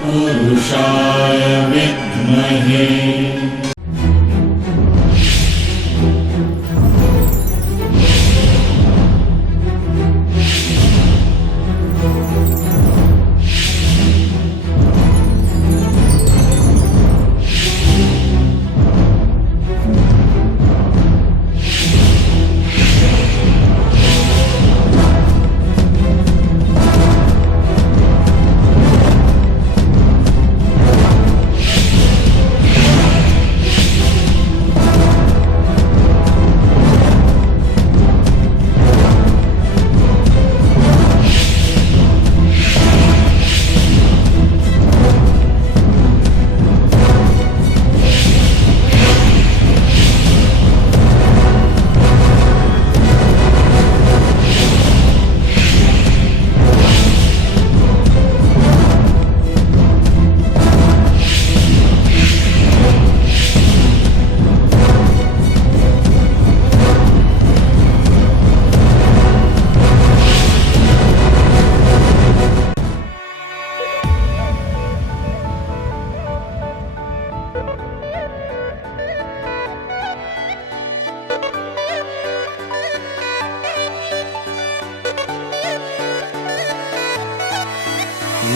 पुरुषाय विद्महे।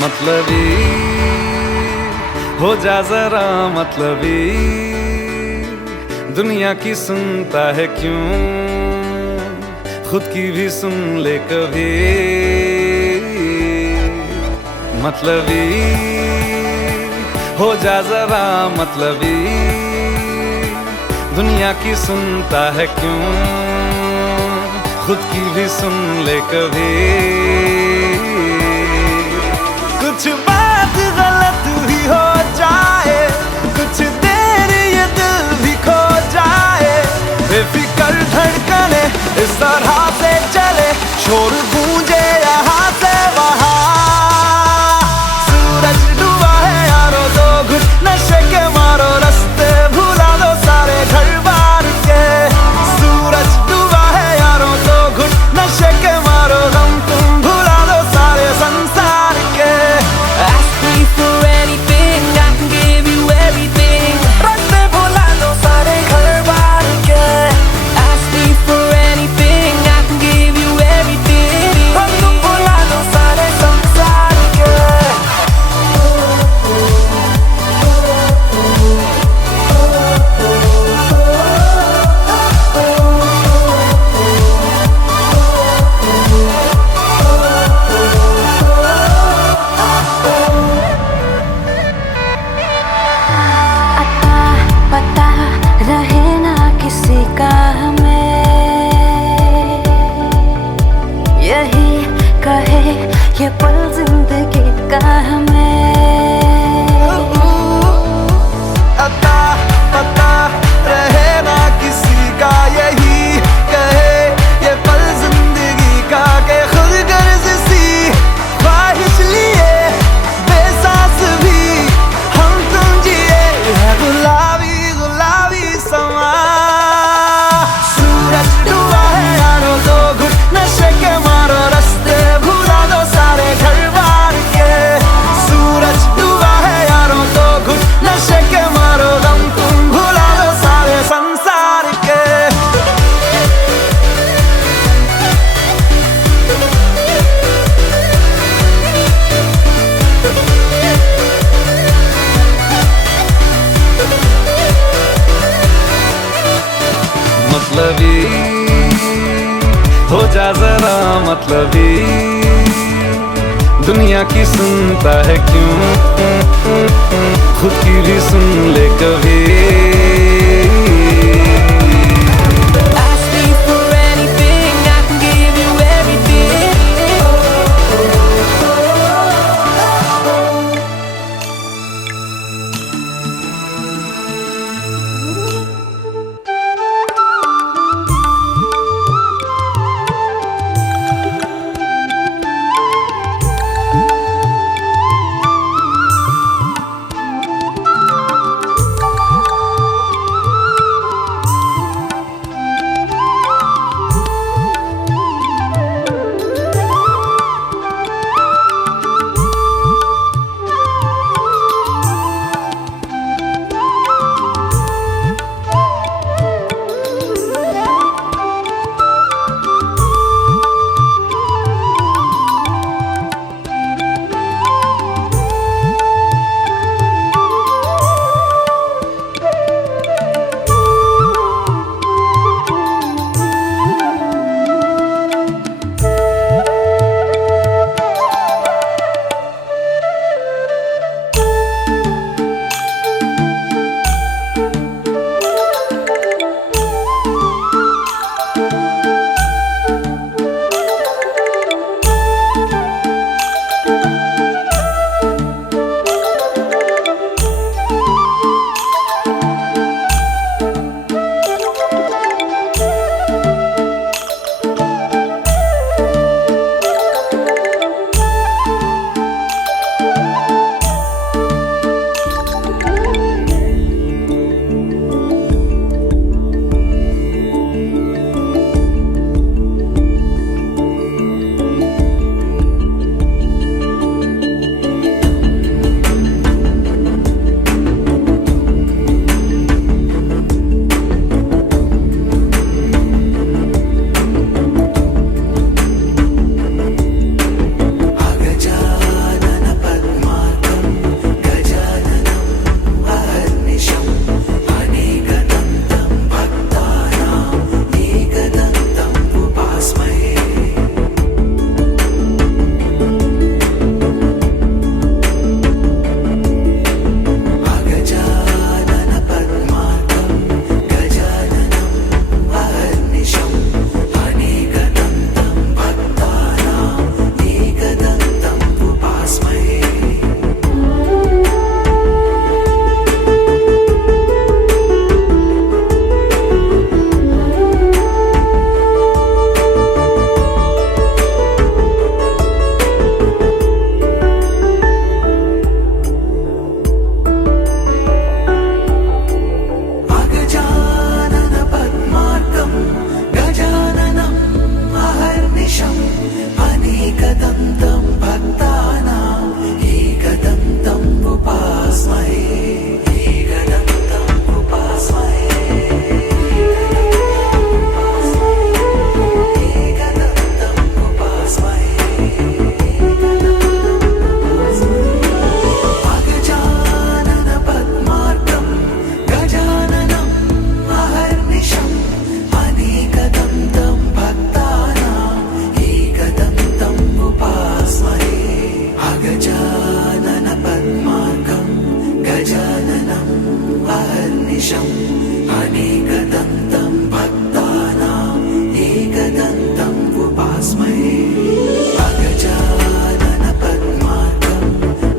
मतलबी हो जा जरा मतलबी, दुनिया की सुनता है क्यों, खुद की भी सुन ले कभी। मतलबी हो जा जरा मतलबी, दुनिया की सुनता है क्यों, खुद की भी सुन ले कभी। कुछ बात गलत भी हो जाए, कुछ देर ये दिल भी खो जाए, बेफिक्र धड़कने इस तरह से चले, शोर गूंजे यहाँ से वहाँ। सूरज डूबा है यारो, दो घुट नशे के मारो, रास्ते भुला दो सारे घर बार के। सूरज डूबा है यारो, दो घुट नशे के मारो, गम तुम भुला दो सारे संसार के। Ask me for anything, I can give you everything. रास्ते भुला दो सारे घर बार के। Ask me for anything, I can give you everything. हम तुम भुला दो सारे संसार के। पता रहे ना किसी का हमें, यही कहे ये पल जिंदगी का हमें। अता पता रहे ना किसी का, यही कहे ये पल जिंदगी का, के खुद गर्ज सी ख्वाहिश लिए बेसास भी हम तुम जिए है गुलाबी गुलाबी समा। सूरज डूबा है यारो, दो घुट नशे के मारो, रास्ते भुला दो सारे घर बार के। सूरज डूबा है यारो, दो घुट नशे के मारो, गम तुम भुला दो सारे संसार के। मतलबी हो जा जरा मतलबी, दुनिया की सुनता है क्यों, खुद की भी सुन ले कभी। Ask me for anything, I can give you everything. अहर्निशम् अनेकदन्तं भक्तानाम् एकदन्तम् उपास्महे अगजानन पद्मार्कं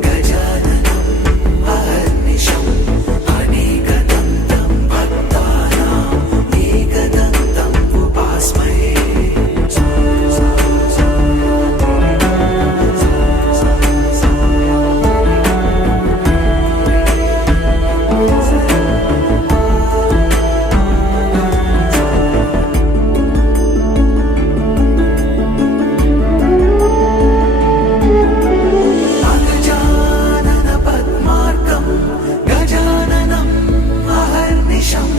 गजाननम् अहर्निशम् अनेकदन्तं भक्तानाम् एकदन्तम् उपास्महे अगजानन पद्मार्कं गजाननम् अहर्निशम्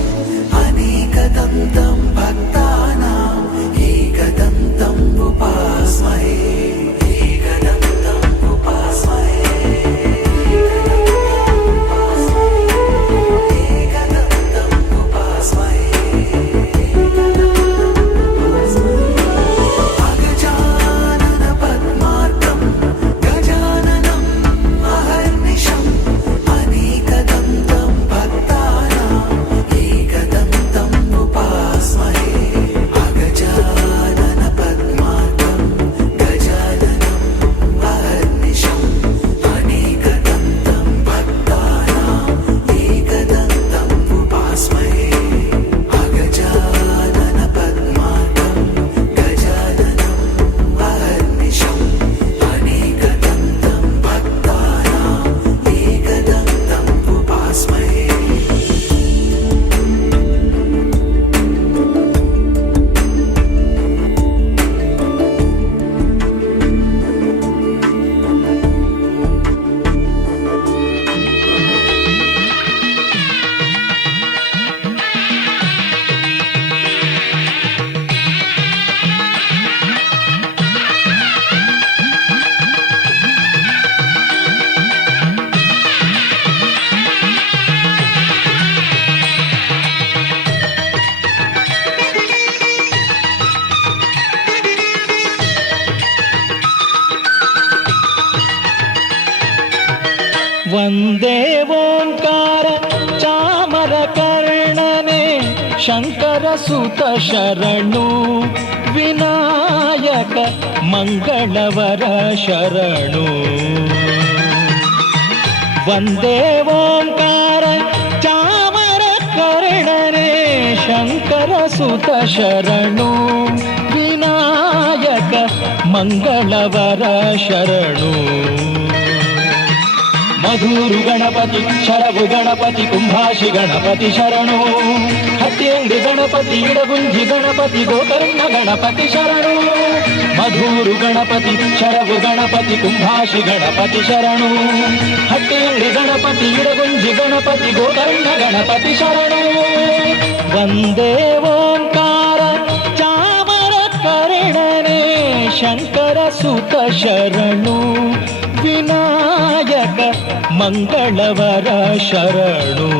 अनेकदन्तं भक्तानाम् एकदन्तम् उपास्महे एकदन्तम् उपास्महे एकदन्तम् उपास्महे अगजानन पद्मार्कं गजाननम् अहर्निशम् अनेकदन्तं भक्तानाम् एकदन्तम् उपास्महे अगजानन पद्मार्कं गजाननम् अहर्निशम् अनेकदन्तं भक्तानाम् एकदन्तम् उपास्महे अगजानन पद्मार्कं गजाननम् अहर्निशम् अनेकदन्तं भक्तानाम् एकदन्तम् उपास्महे Vande ಓಂಕಾರ ಚಾಮರ ಕರ್ಣನೆ ಶಂಕರ ಸುತ ಶರಣು ವಿನಾಯಕ ಮಂಗಳವರ ಶರಣು ವಂದೇ ಓಂಕಾರ ಚಾಮರ ಕರ್ಣನೆ ಶಂಕರ ಸುತ ಶರಣು ವಿನಾಯಕ ಮಂಗಳವರ ಶರಣು ಮಧುರು ಗಣಪತಿ ಶರಭು ಗಣಪತಿ ಕುಂಭಾಶಿ ಗಣಪತಿ ಶರಣು ಹಟ್ಟಿಯಂಗಿ ಗಣಪತಿ ಇಡಗುಂಜಿ ಗಣಪತಿ ಗೋಕರ್ಣ ಗಣಪತಿ ಶರಣು ಮಧುರು ಗಣಪತಿ ಶರಭು ಗಣಪತಿ ಕುಂಭಾಶಿ ಗಣಪತಿ ಶರಣು ಹಟ್ಟಿಯಂಗಿ ಗಣಪತಿ ಇಡಗುಂಜಿ ಗಣಪತಿ ಗೋಕರ್ಣ ಗಣಪತಿ ಶರಣು ವಂದೇ ಓಂಕಾರ ಚಾಮರ ಕರ್ಣನೆ ಶಂಕರ ಸುತ ಶರಣು ವಿನಾಯಕ ಮಂಗಳವರ ಶರಣು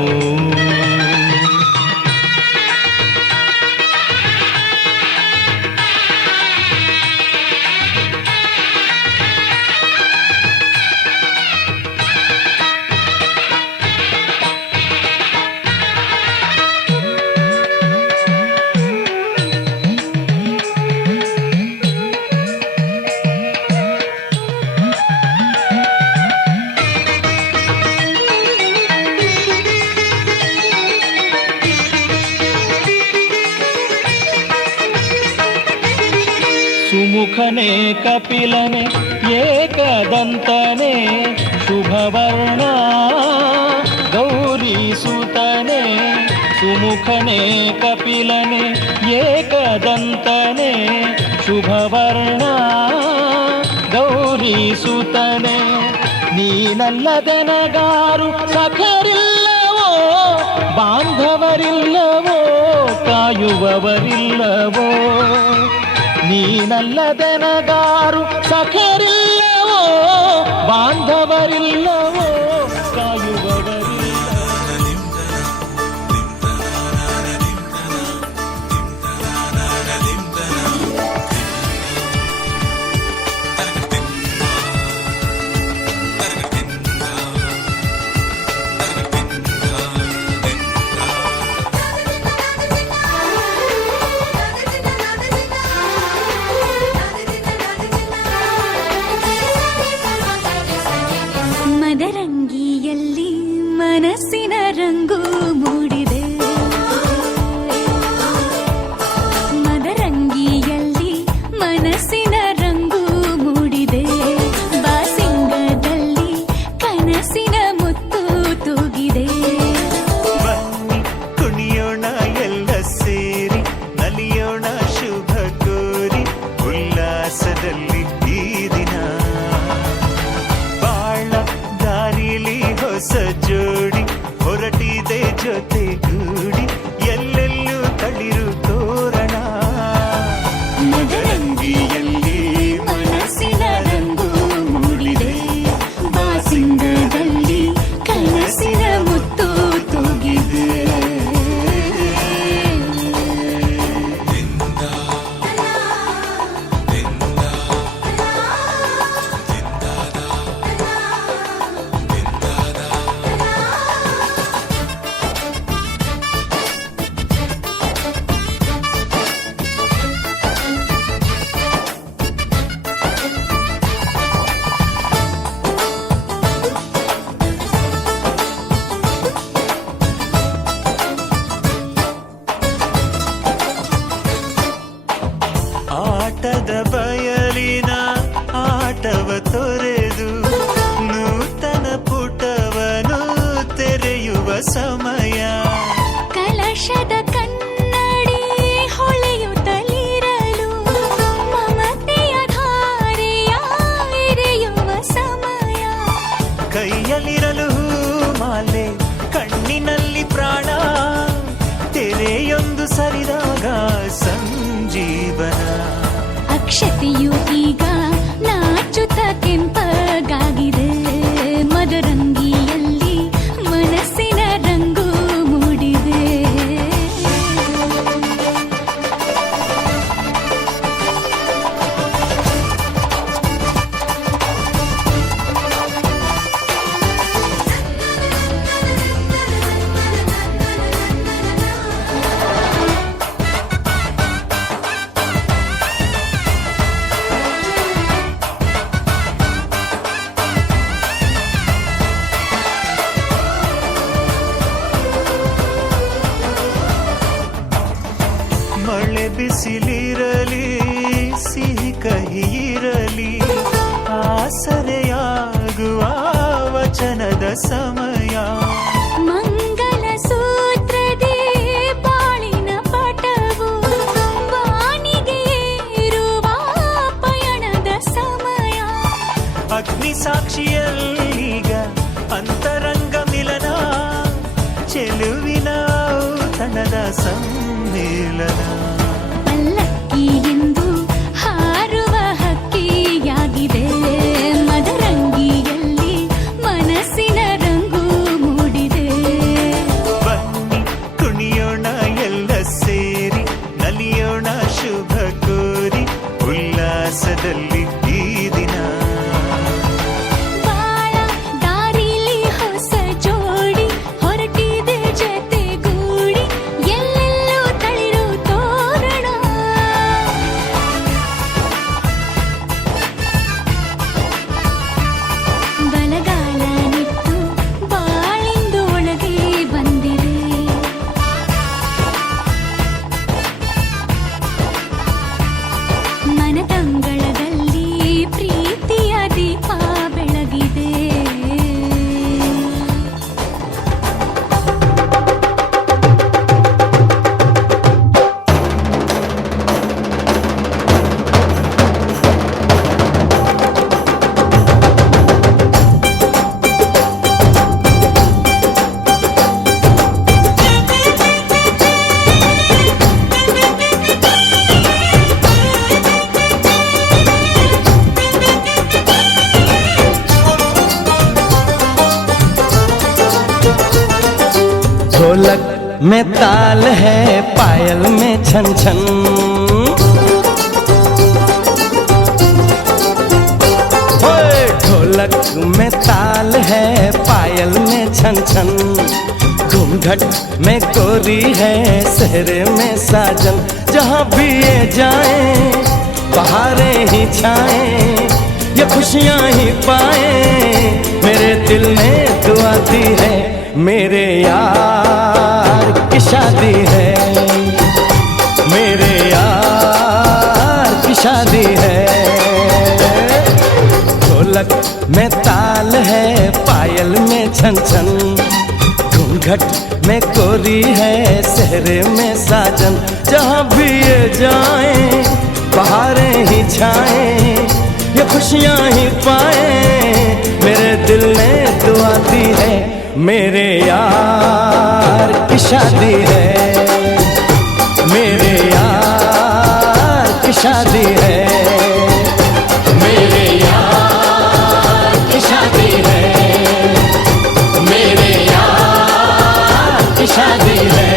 ಸುಮುಖನೇ ಕಪಿಲನೆ ಏಕದಂತನೆ ಶುಭವರ್ಣ ಗೌರಿ ಸುತನೆ ಸುಮುಖನೇ ಕಪಿಲನೆ ಏಕದಂತನೆ ಶುಭವರ್ಣ ಗೌರಿ ಸುತನೆ ನೀನಲ್ಲದೆನಗಾರು ಸಖರಿಲ್ಲವೋ ಬಾಂಧವರಿಲ್ಲವೋ ಕಾಯುವವರಿಲ್ಲವೋ ನೀನಲ್ಲದೆನಗಾರು ಸಖರಿಲ್ಲವೋ ಬಾಂಧವರಿಲ್ಲವೋ ಕಾಯುವವರಿಲ್ಲವೋ ಮನಸ್ಸಿನ ರಂಗು ಮೂಡಿದೆ ಮದರಂಗಿಯಲ್ಲಿ ಮನಸ್ಸಿನ ರಂಗು ಮೂಡಿದೆ ಬಾಸಿಂಗದಲ್ಲಿ ಕನಸಿನ ಮುತ್ತು ತೂಗಿದೆ ಬನ್ನಿ ಕುಣಿಯೋಣ ಎಲ್ಲ ಸೇರಿ ನಲಿಯೋಣ ಶುಭ ಕೋರಿ ಉಲ್ಲಾಸದಲ್ಲಿ ಈ ದಿನ ಬಾಳ ದಾರಿಲಿ ಹೊಸ ಜೋಡಿ ಹೊರಟಿದೆ ಜೊತೆಗೂಡಿ ಎಲ್ಲೆಲ್ಲೂ ತಳಿರು ತೋರಣ ಮದರಂಗಿಯಲ್ಲಿ ಮನಸ್ಸಿನ ರಂಗು ಮೂಡಿದೆ ಬಾಸಿಂಗದಲ್ಲಿ ಕನಸಿನ ಮುತ್ತು ತೂಗಿದೆ ಆಟದ ಬಯಲಿನ ಆಟವ ತೊರೆದು ನೂತನ ಪುಟವನು ತೆರೆಯುವ ಸಮಯ ಕಲಶದ ಕನ್ನಡಿ ಹೊಳೆಯುತ್ತಲಿರಲು ಮಮತೆಯ ಧಾರೆಯ ಎರೆಯುವ ಸಮಯ ಕೈಯಲ್ಲಿರಲು ಮಾಲೆ ಕಣ್ಣಿನಲ್ಲಿ ಪ್ರಾಣ ತೆರೆಯೊಂದು ಸರಿದಾಗ ಸಂಜೀವನ ಅಕ್ಷತೆಯು ಈಗ ನಾಚುತ್ತ ಕೆಂಪಗಾಗಿದೆ ಮದರಂಗಿಯಲ್ಲಿ ಮನಸ್ಸಿನ ರಂಗು ಮೂಡಿದೆ ಮಳೆ ಬಿಸಿಲಿರಲಿ ಸಿಹಿ ಕಹಿ ಇರಲಿ ಆಸರೆಯಾಗುವ ವಚನದ ಸಮಯ ಮಂಗಲ ಸೂತ್ರದೇ ಬಾಳಿನ ಪಟವು ವಾನಿಗೆ ಏರುವ ಪಯಣದ ಸಮಯ ಅಗ್ನಿ ಸಾಕ್ಷಿಯಲ್ಲೀಗ ಅಂತರಂಗ ಮಿಲನ ಚೆಲುವಿನ ಔತಣದ ಸಮ್ಮೇಳನ ಪಲ್ಲಕ್ಕಿ ಎಂದು ಹಾರುವ ಹಕ್ಕಿಯಾಗಿದೆ ಮದರಂಗಿಯಲ್ಲಿ ಮನಸ್ಸಿನ ರಂಗು ಮೂಡಿದೆ ಬನ್ನಿ ಕುಣಿಯೋಣ ಎಲ್ಲ ಸೇರಿ ನಲಿಯೋಣ ಶುಭ ಕೋರಿ ಉಲ್ಲಾಸದಲ್ಲಿ ಈ ದಿನ ಬಾಳ ದಾರಿಲಿ ಹೊಸ ಜೋಡಿ ಹೊರಟಿದೆ ಜೊತೆಗೂಡಿ ಎಲ್ಲೆಲ್ಲೂ ತಳಿರು ತೋರಣ ಬಲಗಾಲ ನಿಟ್ಟು ಬಾಳಿಂದು ಒಳಗೆ ಬಂದಿದೆ ಮನದಂಗಳದಲ್ಲಿ ಪ್ರೀತಿಯ ದೀಪ ಬೆಳಗಿದೆ ढोलक में ताल है पायल में छन छन ओए ढोलक में ताल है पायल में छन छन घूंघट में गोरी है सहरे में साजन जहाँ भी ये जाए बहारें ही छाए ये खुशियाँ ही पाए मेरे दिल ने दुआ दी है मेरे यार की शादी है, मेरे यार की शादी है। ढोलक में ताल है, पायल में छन छन, घूंघट में कोरी है, सहरे में साजन। जहाँ भी ये जाएं बहारें ही छाएं, ये खुशियाँ ही पाएं, मेरे दिल ने दुआ दी है। मेरे यार की शादी है, मेरे यार की शादी है, मेरे यार की शादी है, मेरे यार की शादी है।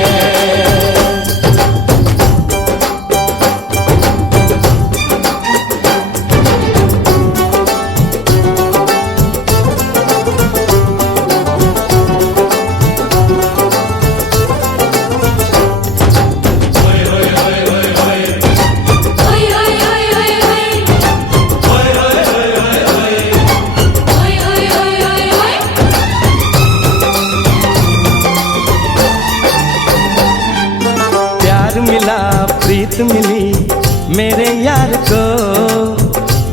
मिला प्रीत मिली मेरे यार को,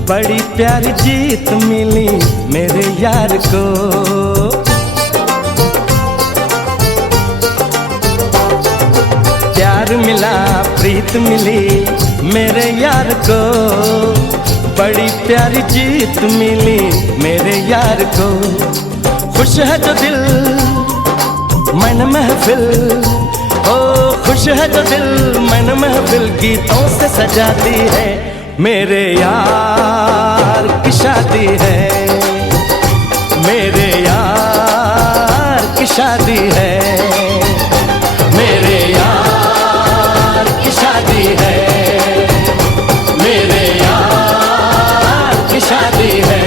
बड़ी प्यारी जीत मिली मेरे यार को। प्यार मिला प्रीत मिली मेरे यार को, बड़ी प्यारी जीत मिली मेरे यार को। खुश है जो दिल मन महफिल, ओ खुश है जो दिल मन महफिल, गीतों से सजाती है। मेरे यार की शादी है, मेरे यार की शादी है, मेरे यार की शादी है, मेरे यार की शादी है।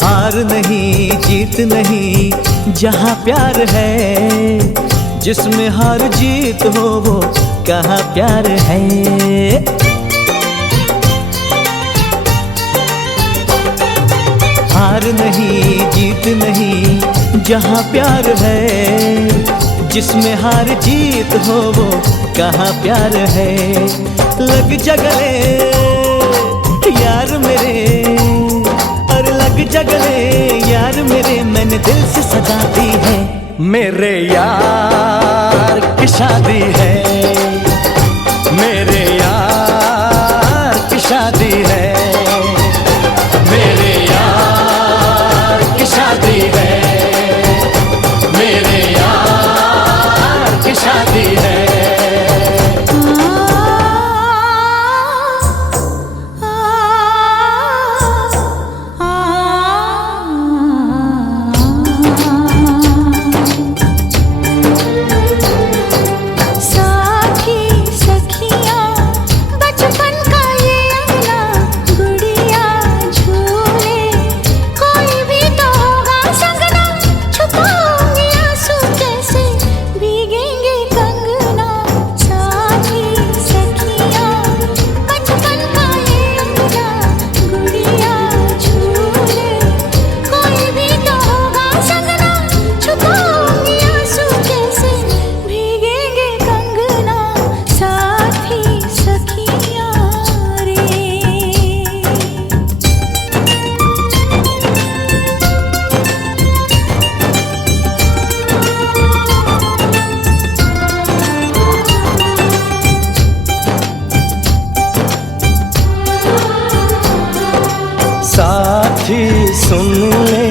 हार नहीं जीत नहीं जहाँ प्यार है, जिसमें हार जीत हो वो कहाँ प्यार है। हार नहीं जीत नहीं जहाँ प्यार है, जिसमें हार जीत हो वो कहाँ प्यार है। लग जा गले यार मेरे, और लग जा गले यार मेरे, मैंने दिल से सजा दी है। मेरे यार की शादी है, मेरे यार की शादी है, मेरे यार की शादी है, मेरे यार की शादी है। साथी सुन ले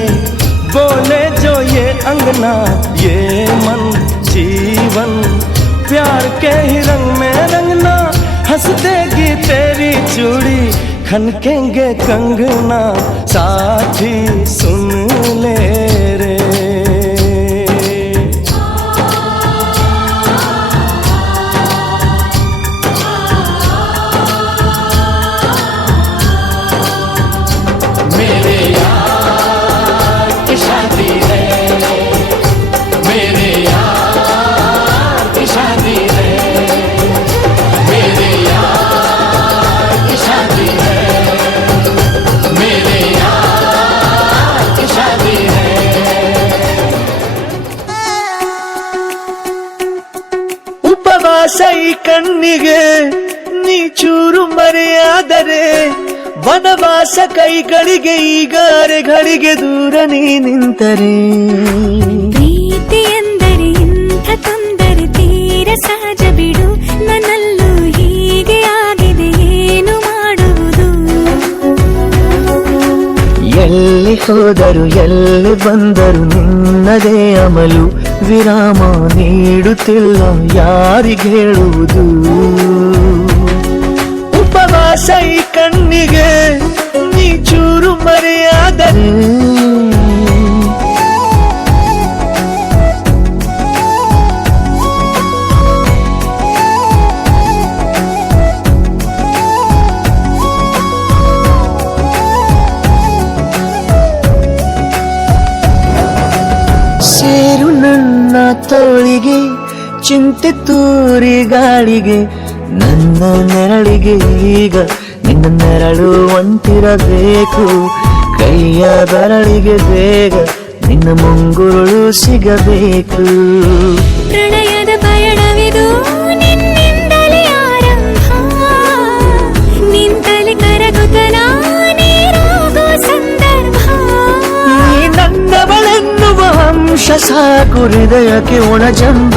बोले जो ये अंगना, ये मन जीवन प्यार के ही रंग में रंगना। हंस देगी तेरी चूड़ी, खनकेंगे कंगना। साथी सुन ले रे, ಈ ಕಣ್ಣಿಗೆ ನೀ ಚೂರು ಮರೆಯಾದರೆ ವನವಾಸ ಕೈಗಳಿಗೆ ಈಗ ಅರೆಗಳಿಗೆ ದೂರ ನೀ ನಿಂತರೆ ಪ್ರೀತಿ ಎಂದರೆ ಇಂಥ ತೊಂದರೆ ತೀರ ಸಹಜ ಬಿಡು ನನ್ನಲ್ಲೂ ಹೀಗೆ ಆಗಿದೆ ಏನು ಮಾಡುವುದು ಎಲ್ಲಿ ಹೋದರು ಎಲ್ಲಿ ಬಂದರು ನಿನ್ನದೇ ಅಮಲು ವಿರಾಮ ನೀಡುತ್ತಿಲ್ಲ ಯಾರಿಗೆ ಹೇಳುವುದು ಉಪವಾಸ ಈ ಕಣ್ಣಿಗೆ ನೀ ಚೂರು ಮರೆಯಾದರೆ ಸೇರು ನನ್ನ ತೋಳಿಗೆ ಚಿಂತೆ ತೂರಿ ಗಾಳಿಗೆ ನನ್ನ ನೆರಳಿಗೆ ಈಗ ನಿನ್ನ ನೆರಳು ಒಂಟಿರಬೇಕು ಕೈಯ ಬೆರಳಿಗೆ ಬೇಗ ನಿನ್ನ ಮುಂಗುರುಳು ಸಿಗಬೇಕು ಪ್ರಣಯದ ಪಯಣವಿದು ನಿನ್ನಿಂದಲೇ ಆರಂಭ ನಿಂತಲೇ ಕರಗುತ್ತ ನೀರಾಗೋ ಸಂದರ್ಭ ನೀ ನನ್ನವಳೆನ್ನುವ ಅಂಶ ಸಾಕು ಹೃದಯಕ್ಕೆ ಒಣಜಂಬ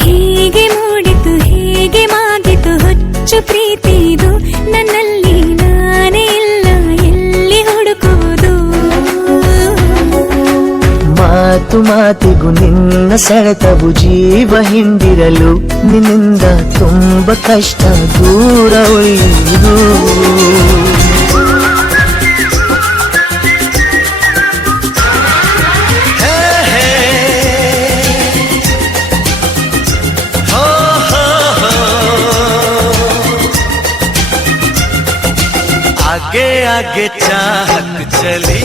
ಹೀಗೆ ಮೂಡಿತು ಹೀಗೆ ಮಾಗಿತು ಹುಚ್ಚು ಪ್ರೀತಿದು ನನ್ನಲ್ಲಿ ನಾನೇ ಇಲ್ಲ ಎಲ್ಲಿ ಹುಡುಕುವುದು ಮಾತು ಮಾತಿಗೂ ನಿನ್ನ ಸೆಳೆತವು ಜೀವ ಹಿಂದಿರಲು ನಿನ್ನಿಂದ ತುಂಬ ಕಷ್ಟ ದೂರ ಉಳಿಯುವುದು आगे आगे चाहत चली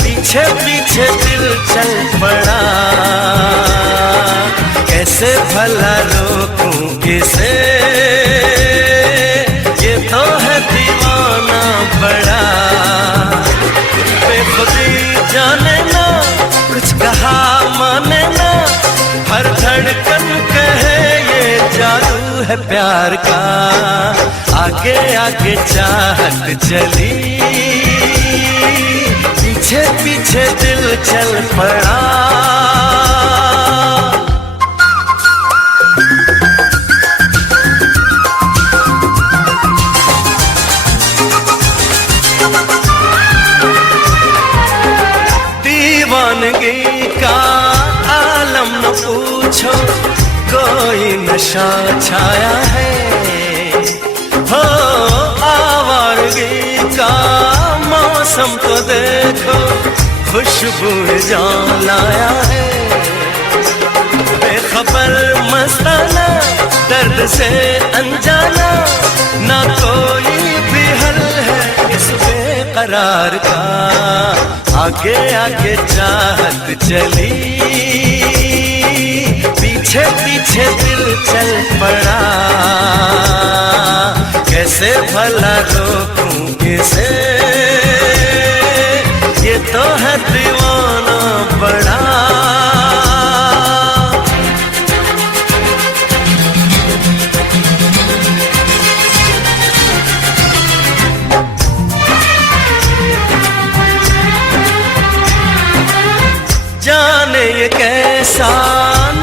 पीछे पीछे दिल चल पड़ा कैसे भला रोकूं किसे ये तो है दीवाना बड़ा बेखुदी जाने ना कुछ कहा माने ना हर धड़कन कहे ये जादू है प्यार का आगे आगे चाहत चली पीछे पीछे दिल चल पड़ा दीवानगी का आलम न पूछो कोई नशा छाया है हो आवारगी का मौसम तो देखो खुशबू जान लाया है बेखबर मस्ताना दर्द से अनजाना ना कोई भी हल है इस बेकरार का आगे आगे चाहत चली पीछे पीछे दिल चल पड़ा कैसे भला रोकूं किसे ये तो है दीवाना बड़ा जाने ये कैसा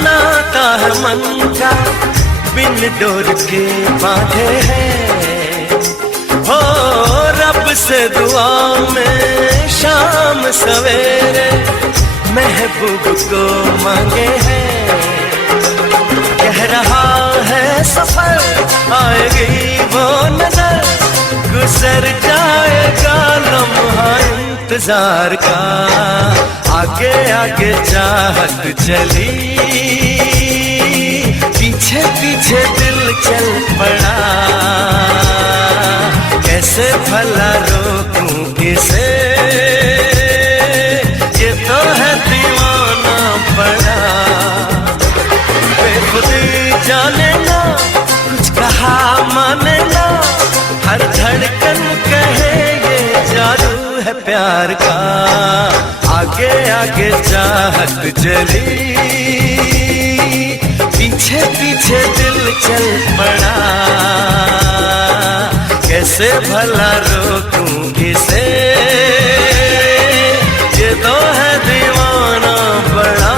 नाता है मन का बिन डोर के बांधे हैं हो रब से दुआ में शाम सवेरे महबूब को मांगे हैं कह रहा है सफर आएगी वो नजर गुजर जाएगा लम्हा इंतजार का आगे आगे चाहत चली पीछे पीछे दिल चल पड़ा कैसे भला रोकूं किसे ये तो है दीवाना बड़ा बेखुदी जाने ना कुछ कहा माने ना हर धड़कन कहे ये जादू है प्यार का आगे आगे चाहत चली पीछे पीछे दिल चल पड़ा, कैसे भला रोकूं इसे, ये तो है दीवाना बड़ा।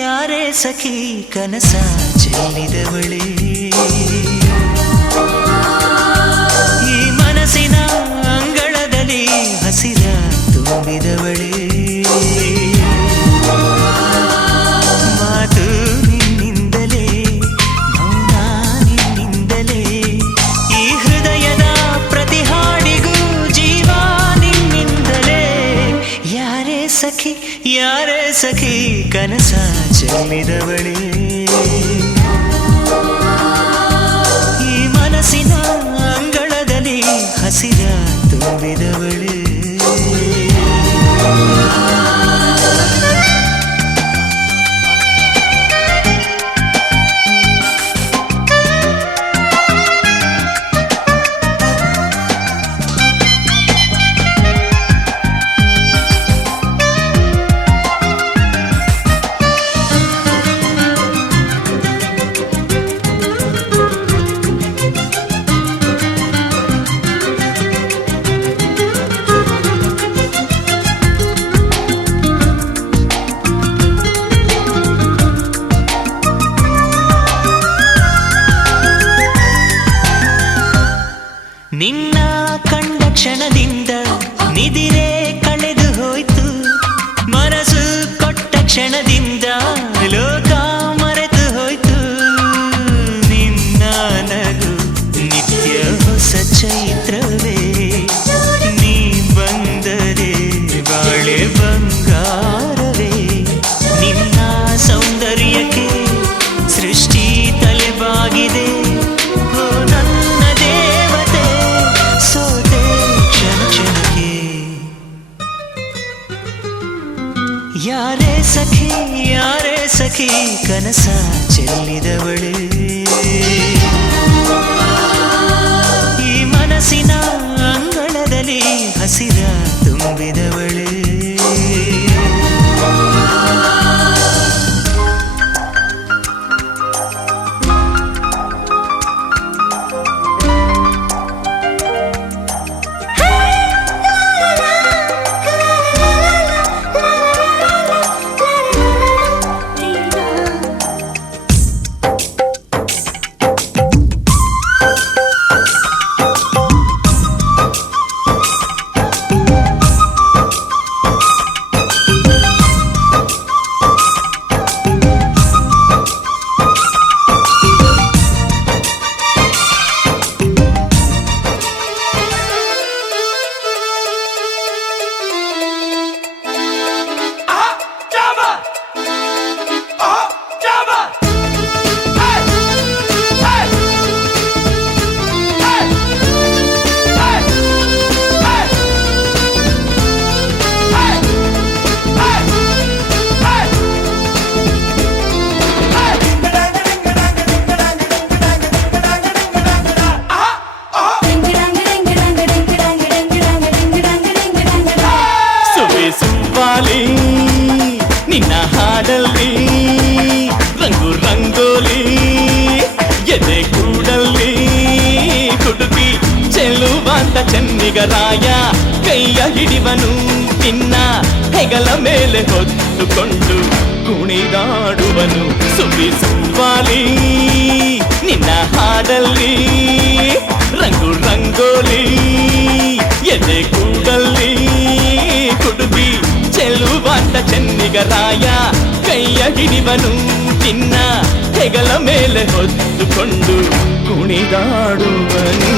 ಯಾರೇ ಸಖಿ ಕನಸ ಚೆಲ್ಲಿದವಳೆ, ಈ ಮನಸ್ಸಿನ ಅಂಗಳದಲ್ಲಿ ಹಸಿರ ತುಂಬಿದವಳೆ, ಮಾತು ನಿನ್ನಿಂದಲೇ ಮೌನ ನಿನ್ನಿಂದಲೇ, ಈ ಹೃದಯದ ಪ್ರತಿ ಹಾಡಿಗೂ ಜೀವ ನಿನ್ನಿಂದಲೇ. ಯಾರೇ ಸಖಿ ಕನಸ ಚೆಲ್ಲಿದವಳೆ, ಈ ಮನಸ್ಸಿನ ಅಂಗಳದಲ್ಲಿ ಹಸಿರ ತುಂಬಿದವಳೆ. ನಿನ್ನ ಕಂಡ ಕ್ಷಣದಿಂದ ನಿದಿರೆ ಕಳೆದು ಹೋಯ್ತು, ಮನಸ್ಸು ಕೊಟ್ಟ ಕ್ಷಣದಿಂದ ಲೋಕ ಮರೆತು ಹೋಯ್ತು. ನಿನ್ನ ನಗು ನಿತ್ಯ ಹೊಸ ಚೈತ್ರವೇ, ನೀ ಬಂದರೆ ಬಾಳೆ ಬಂಗಾರವೇ. ನಿನ್ನ ಸೌಂದರ್ಯಕ್ಕೆ ಸೃಷ್ಟಿ ತಲೆಬಾಗಿದೆ, ಯಾರೇ ಸಖಿ ಕನಸ ಚೆಲ್ಲಿದವಳೆ, ಈ ಮನಸ್ಸಿನ ಅಂಗಳದಲ್ಲಿ ಹಸಿರ ತುಂಬಿದವಳೆ. ನಿನ್ನ ಹಾಡಲ್ಲಿ ರಂಗು ರಂಗೋಲಿ ಎದೆ ಕೂಡಲ್ಲಿ ಕುಡುಕಿ ಚೆಲ್ಲುವಂತ ಚೆನ್ನಿಗರಾಯ ಕೈಯ ಹಿಡಿವನು ನಿನ್ನ ಹೆಗಲ ಮೇಲೆ ಹೊತ್ತುಕೊಂಡು ಕುಣಿದಾಡುವನು ಸುವಿ ಸುವಾಲಿ ನಿನ್ನ ಹಾಡಲ್ಲಿ ರಂಗು ರಂಗೋಲಿ ಎದೆ ಕೂಡಲ್ಲಿ ಕುಡುಗಿ ಚೆಲುವಾಟ ಚೆನ್ನಿಗರಾಯ ಕೈಯ ಹಿಡಿವನು ನಿನ್ನ ಹೆಗಲ ಮೇಲೆ ಹೊತ್ತುಕೊಂಡು ಕುಣಿದಾಡುವನು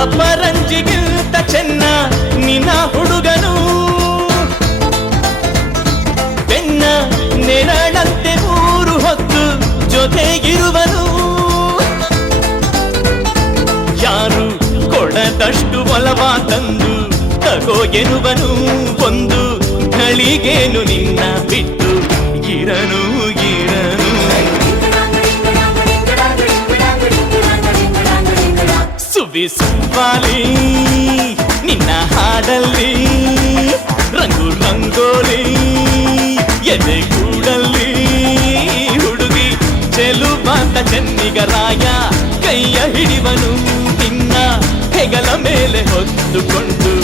ಅಪರಂಜಿಗಿಂತ ಚೆನ್ನ ನಿನ್ನ ಹುಡುಗನು ಬೆನ್ನ ನೆರಳಂತೆ ಮೂರು ಹೊತ್ತು ಜೊತೆಗಿರುವನು ಯಾರು ಕೊಡದಷ್ಟು ಒಲವ ತಂದು ತಗೋ ಎನ್ನುವನು ಒಂದು ಘಳಿಗೇನು ನಿನ್ನ ಬಿಟ್ಟು ಇರನು ಇರನು ಸುವಿ ಸುವಾಲಿ ನಿನ್ನ ಹಾಡಲ್ಲಿ ರಂಗು ರಂಗೋಲಿ ಎದೆ ಕೂಡಲ್ಲಿ ಹುಡುಗಿ ಚೆಲುವಾಟ ಚೆನ್ನಿಗರಾಯ ಕೈಯ ಹಿಡಿವನು ನಿನ್ನ ಹೆಗಲ ಮೇಲೆ ಹೊತ್ತುಕೊಂಡು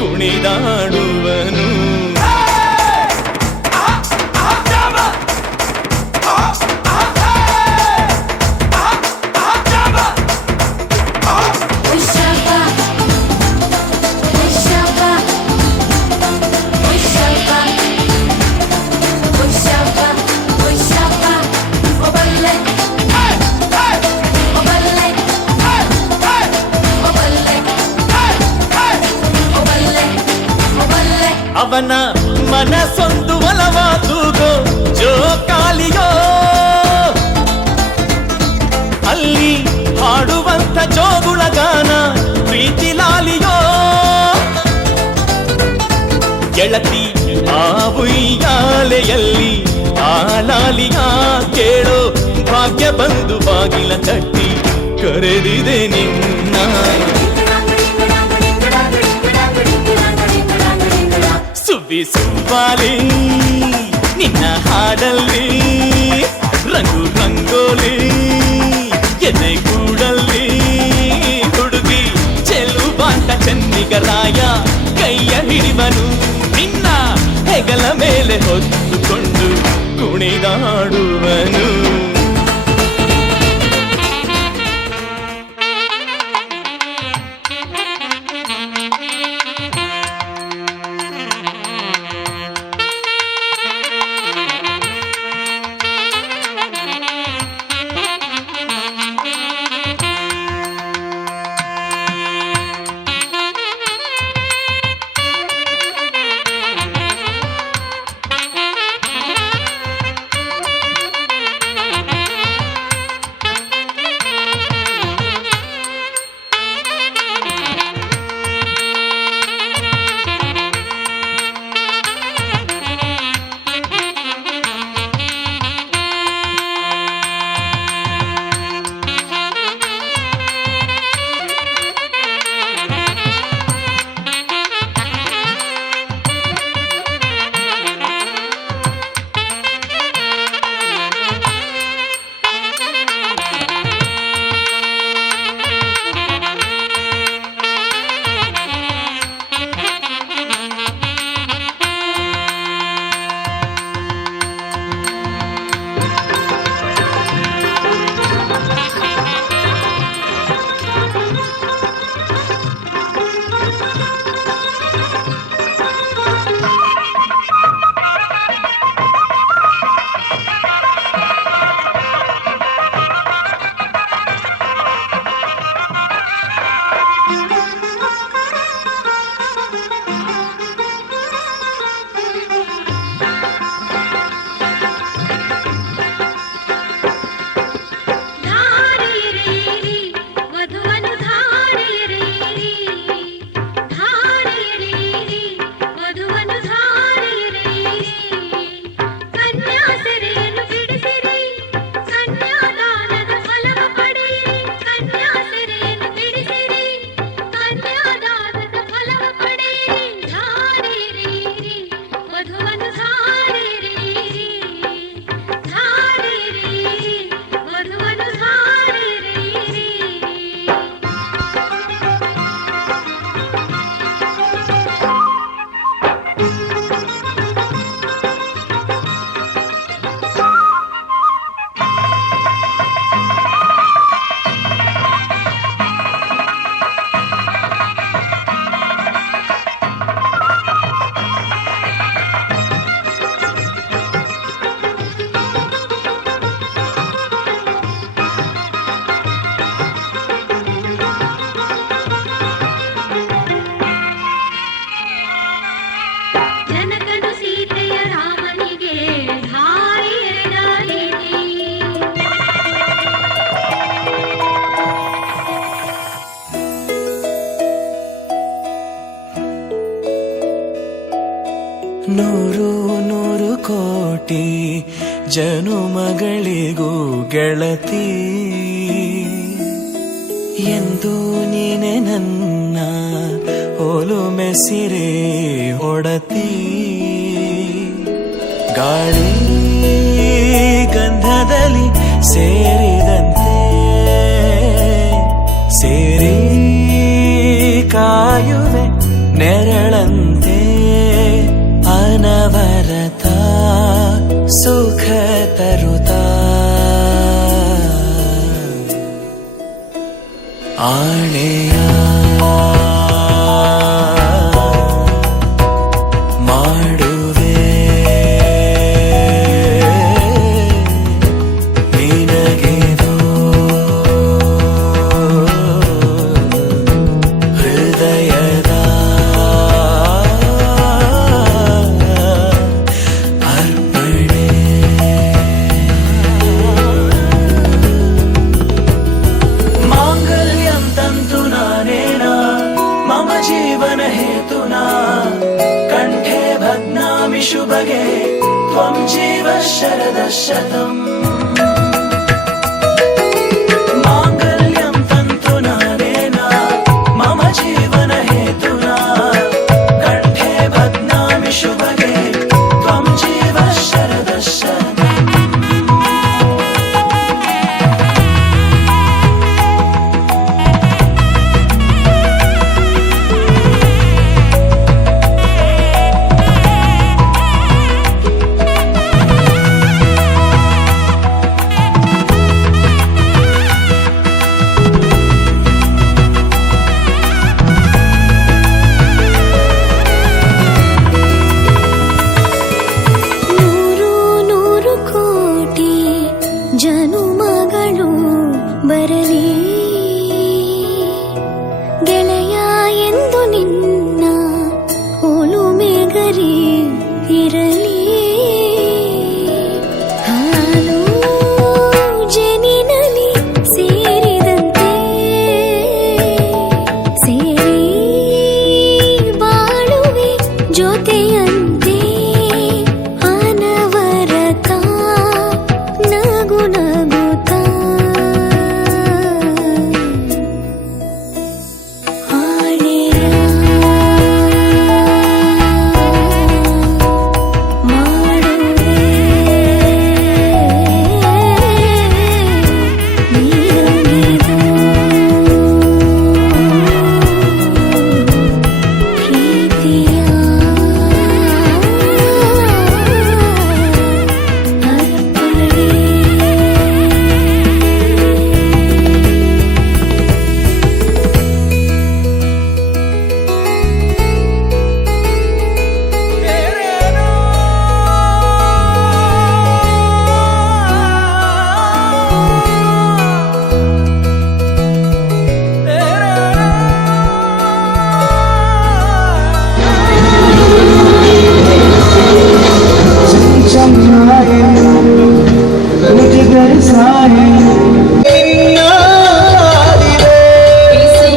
ಕುಣಿದಾಡುವನು ಅವನ ಮನಸ್ಸೊಂದು ಒಲವ ತೂಗೋ ಜೋಕಾಲಿಯೋ ಅಲ್ಲಿ ಹಾಡುವಂತ ಜೋಗುಳ ಗಾನ ಪ್ರೀತಿ ಲಾಲಿಯೋ ಗೆಳತಿ ಆ ಉಯ್ಯಾಲೆಯಲ್ಲಿ ಆ ಲಾಲಿಯ ಕೇಳೋ ಭಾಗ್ಯ ಬಂದು ಬಾಗಿಲ ತಟ್ಟಿ ಕರೆದಿದೆ ನಿನ್ನ ಸುವಿ ಸುವಾಲಿ ನಿನ್ನ ಹಾಡಲ್ಲಿ ರಂಗು ರಂಗೋಲಿ ಎದೆ ಕೂಡಲ್ಲಿ ಹುಡುಗಿ ಚೆಲುವಾಟ ಚೆನ್ನಿಗರಾಯ ಕೈಯ ಹಿಡಿವನು ನಿನ್ನ ಹೆಗಲ ಮೇಲೆ ಹೊತ್ತುಕೊಂಡು ಕುಣಿದಾಡುವನು ನೂರು ನೂರು ಕೋಟಿ ಜನುಮಗಳಿಗೂ ಗೆಳತಿ ಎಂದು ನೀನೆ ನನ್ನ ಒಲುಮೆ ಸಿರೆ ಒಡತಿ ಗಾಳಿ ಗಂಧದಲ್ಲಿ ಸೇರಿದಂತೆ ಸೇರಿ ಕಾಯುವೆ ನೆರಳಂತೆ ಅನವರತ ಸುಖ ತರುತ್ತಾ ಆಣೆಯ ಮಾಡುವೆ ನಿನಗೆದೋ ಹೃದಯದ ಅರ್ಪಣೆ ಮಾಂಗಲ್ಯಂ ತಂತು ನಾನೇನಾ ಮಮ ಜೀವನ ಹೇತುನಾ ಕಂಠೆ ಭಗ್ನಾಮಿ ಶುಭಗೆ ತ್ವಂ ಜೀವ ಶರದಃ ಶತಂ ಮಾಂಗಲ್ಯಂ ತಂತು ನಾನೇನಾ ಮಮ ಜೀವನ ಹೇತುನಾ ಕಂಠೆ ಭಗ್ನಾಮಿ ಶುಭಗೆ ತ್ವಂ ಜೀವ ಶರದಃ ಶತಂ ನೂರು ನೂರು ಕೋಟಿ ಜನುಮಗಳು ಬರಲಿ ಗೆಳೆಯ ಎಂದು ನಿನ್ನ ಒಲುಮೆ ಗರಿ ಇರಲಿ ಹಾಲು ಜೇನಿನಲ್ಲಿ ಸೇರಿದಂತೆ ಸೇರಿ ಬಾಳುವೆ ಜೊತೆಯಂತೆ ಅನವರತ ನಗು ನಗುತ್ತಾ ಆಣೆಯ ಮಾಡುವೆ ನಿನಗೆದೋ ಪ್ರೀತಿಯ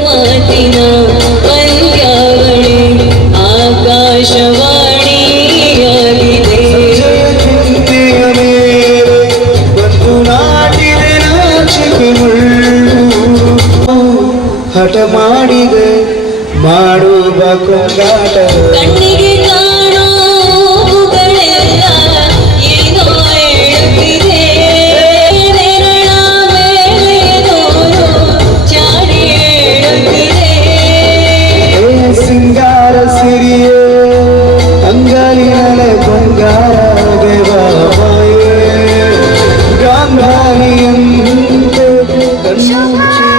ಮಾತಿನ ಪಂದ್ಯಾವಳಿ ಆಕಾಶವಾಣಿಯಾಗಿದೆ ಹಠ ಮಾಡಿದೆ ಮಾಡುವ ಕೊಂಗಾಟ ಕಣ್ಣಿಗೆ ಕಾಣೋ ಹೂಗಳೆಲ್ಲ ಏನೋ ಹೇಳುತ್ತಿದೆ ನೆರಳ ಮೇಲೆದೋರು ಚಾಡಿ ಹೇಳುತ್ತಿದೆ ಸಿಂಗಾರ ಸಿರಿಯೇ ಅಂಗಲಿನಲೆ ಬಂಗಾರ ದೇವಾಮಾಯೇ ಗಾಂಧಾರಿಯಂತೆ ಕಣ್ಣುಚ್ಚಿ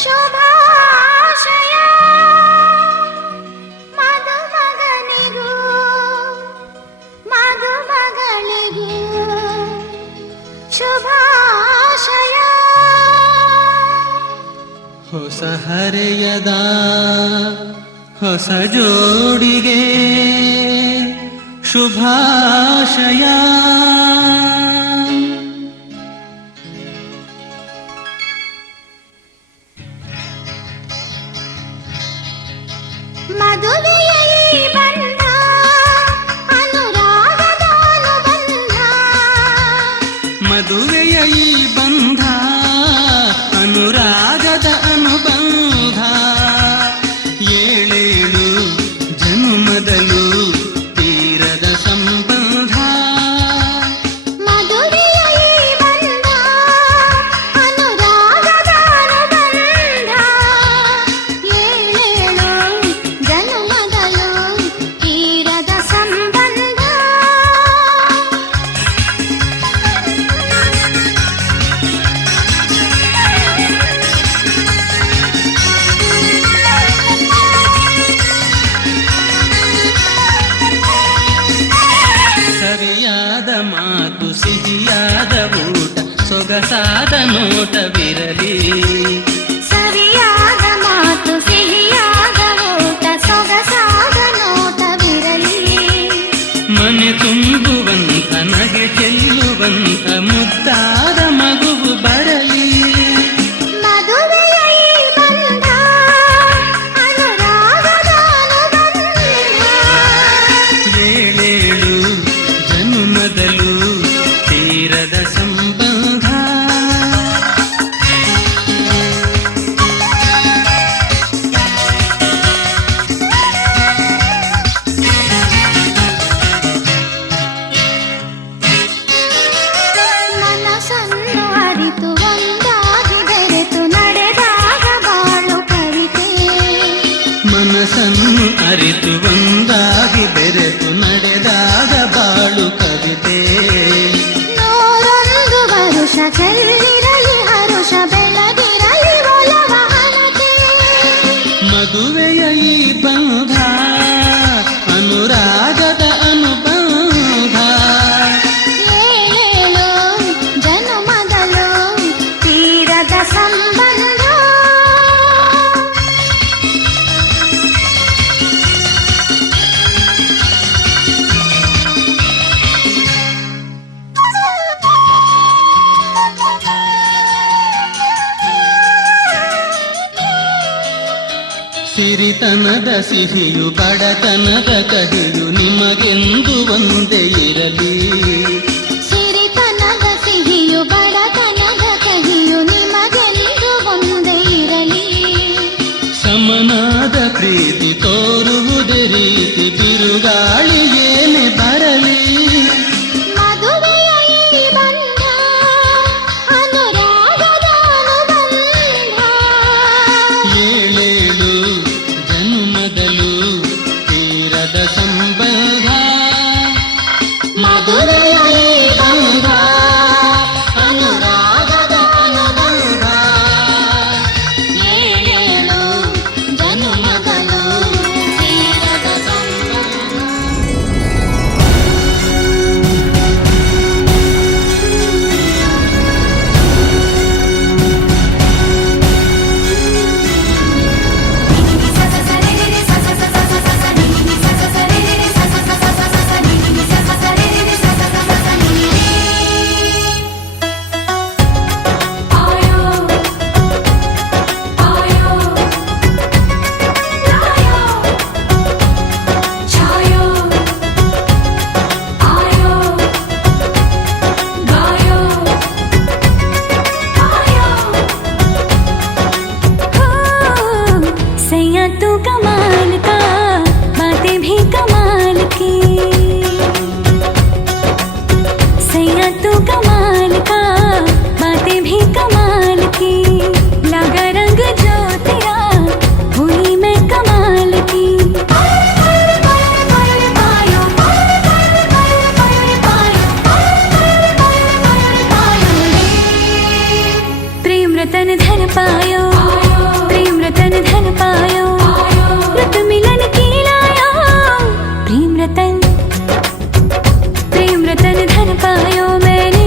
ಶುಭಾಶಯ ಮಧುಮಗನಿಗೂ ಮಧುಮಗಳಿಗೂ ಶುಭಾಶಯ ಹೊಸ ಹರೆಯದ ಹೊಸ ಜೋಡಿಗೆ ಶುಭಾಶಯ ಮದುವೆಯ ಈ ಮದುವೆಯ ಈ ಬಂಧ ಅನುರಾಗದ ಅನುಬಂಧ ಏಳೇಳು ಜನುಮದಲು ತೀರದ ಸಂಬಂಧ ಮಧುರೆಯ ಈ ಬಂಧ ಅನುರಾಗದ ಅನುಬಂಧ ಏಳೇಳು ಜನುಮದಲು ತೀರದ ಸಂಬಂಧ ಸರಿಯಾದ ಮಾತು ಸಿಹಿಯಾದ ಊಟ ಸೊಗಸಾದ ನೋಟವಿರಲಿ ಸರಿಯಾದ ಮಾತು ಸಿಹಿಯಾದ ಊಟ ಸೊಗಸಾದ ನೋಟವಿರಲಿ ಮನೆ ತುಂಬುವಂತ ನಗೆ ಚೆಲ್ಲುವಂತ ಮುದ್ದಾದ ಮಗುವು ಬರಲಿ ಮಧುರೆಯ ಈ ಬಂಧ ಅನುರಾಗದ ಅನುಬಂಧ ಏಳೇಳು ಜನುಮದಲು ತೀರದ ಸಂಬಂಧ ಮನಸ್ಸನ್ನು ಅರಿತು ಒಂದಾಗಿ ಬೆರೆತು ನಡೆದಾಗ ಬಾಳು ಕವಿತೆ ಮನಸ್ಸನ್ನು ಅರಿತು ಒಂದಾಗಿ ಬೆರೆತು ನಡೆದಾಗ ಬಾಳು ಕವಿತೆ ನೂರೊಂದು ವರುಷ ಚೆಲ್ಲಿರಲಿ ಹರುಷ ಬೆಳಗಿರಲಿ ಒಲವ ಹಣತೆ ಮದುವೆಯ ಈ ಬಂಧ ಅನುರಾಗದ ಅನುಬಂಧ ಏಳೇಳು ಜನುಮದಲು ತೀರದ ಸಂಬಂಧ ಸಿರಿತನದ ಸಿಹಿಯು ಬಡತನದ ಕಹಿಯು ನಿಮಗೆಂದು ಒಂದೇ ಇರಲಿ ಸಿರಿತನದ ಸಿಹಿಯು ಬಡತನದ ಕಹಿಯು ನಿಮಗೆಂದು ಒಂದೇ ಇರಲಿ ಸಮನಾದ ಪ್ರೀತಿ ತೋರುವುದೇ ರೀತಿ ಬಿರುಗಾಳಿ ಏನೇ ಬರಲಿ ಮಧುವೆಯ ಈ ಬಂಧ ಅನುರಾಗದ ಅನುಬಂಧ ಏಳೇಳು ಜನುಮದಲು ತೀರದ ಸಂಬಂಧ ಮಧುರೆಯ ಈ ಬಂಧ ಅನುರಾಗದ ಅನುಬಂಧ ಏಳೇಳು ಜನುಮದಲು ತೀರದ ಸಂಬಂಧ सैया तू कमाल का बातें भी कमाल की सैया तू कमाल का बातें भी कमाल की लगा रंग जो तेरा हुई मैं कमाल की प्रेम रतन धन पायो प्रेम रतन धन पायो रत मिलन की लायो प्रेम रतन धन पायो मैंने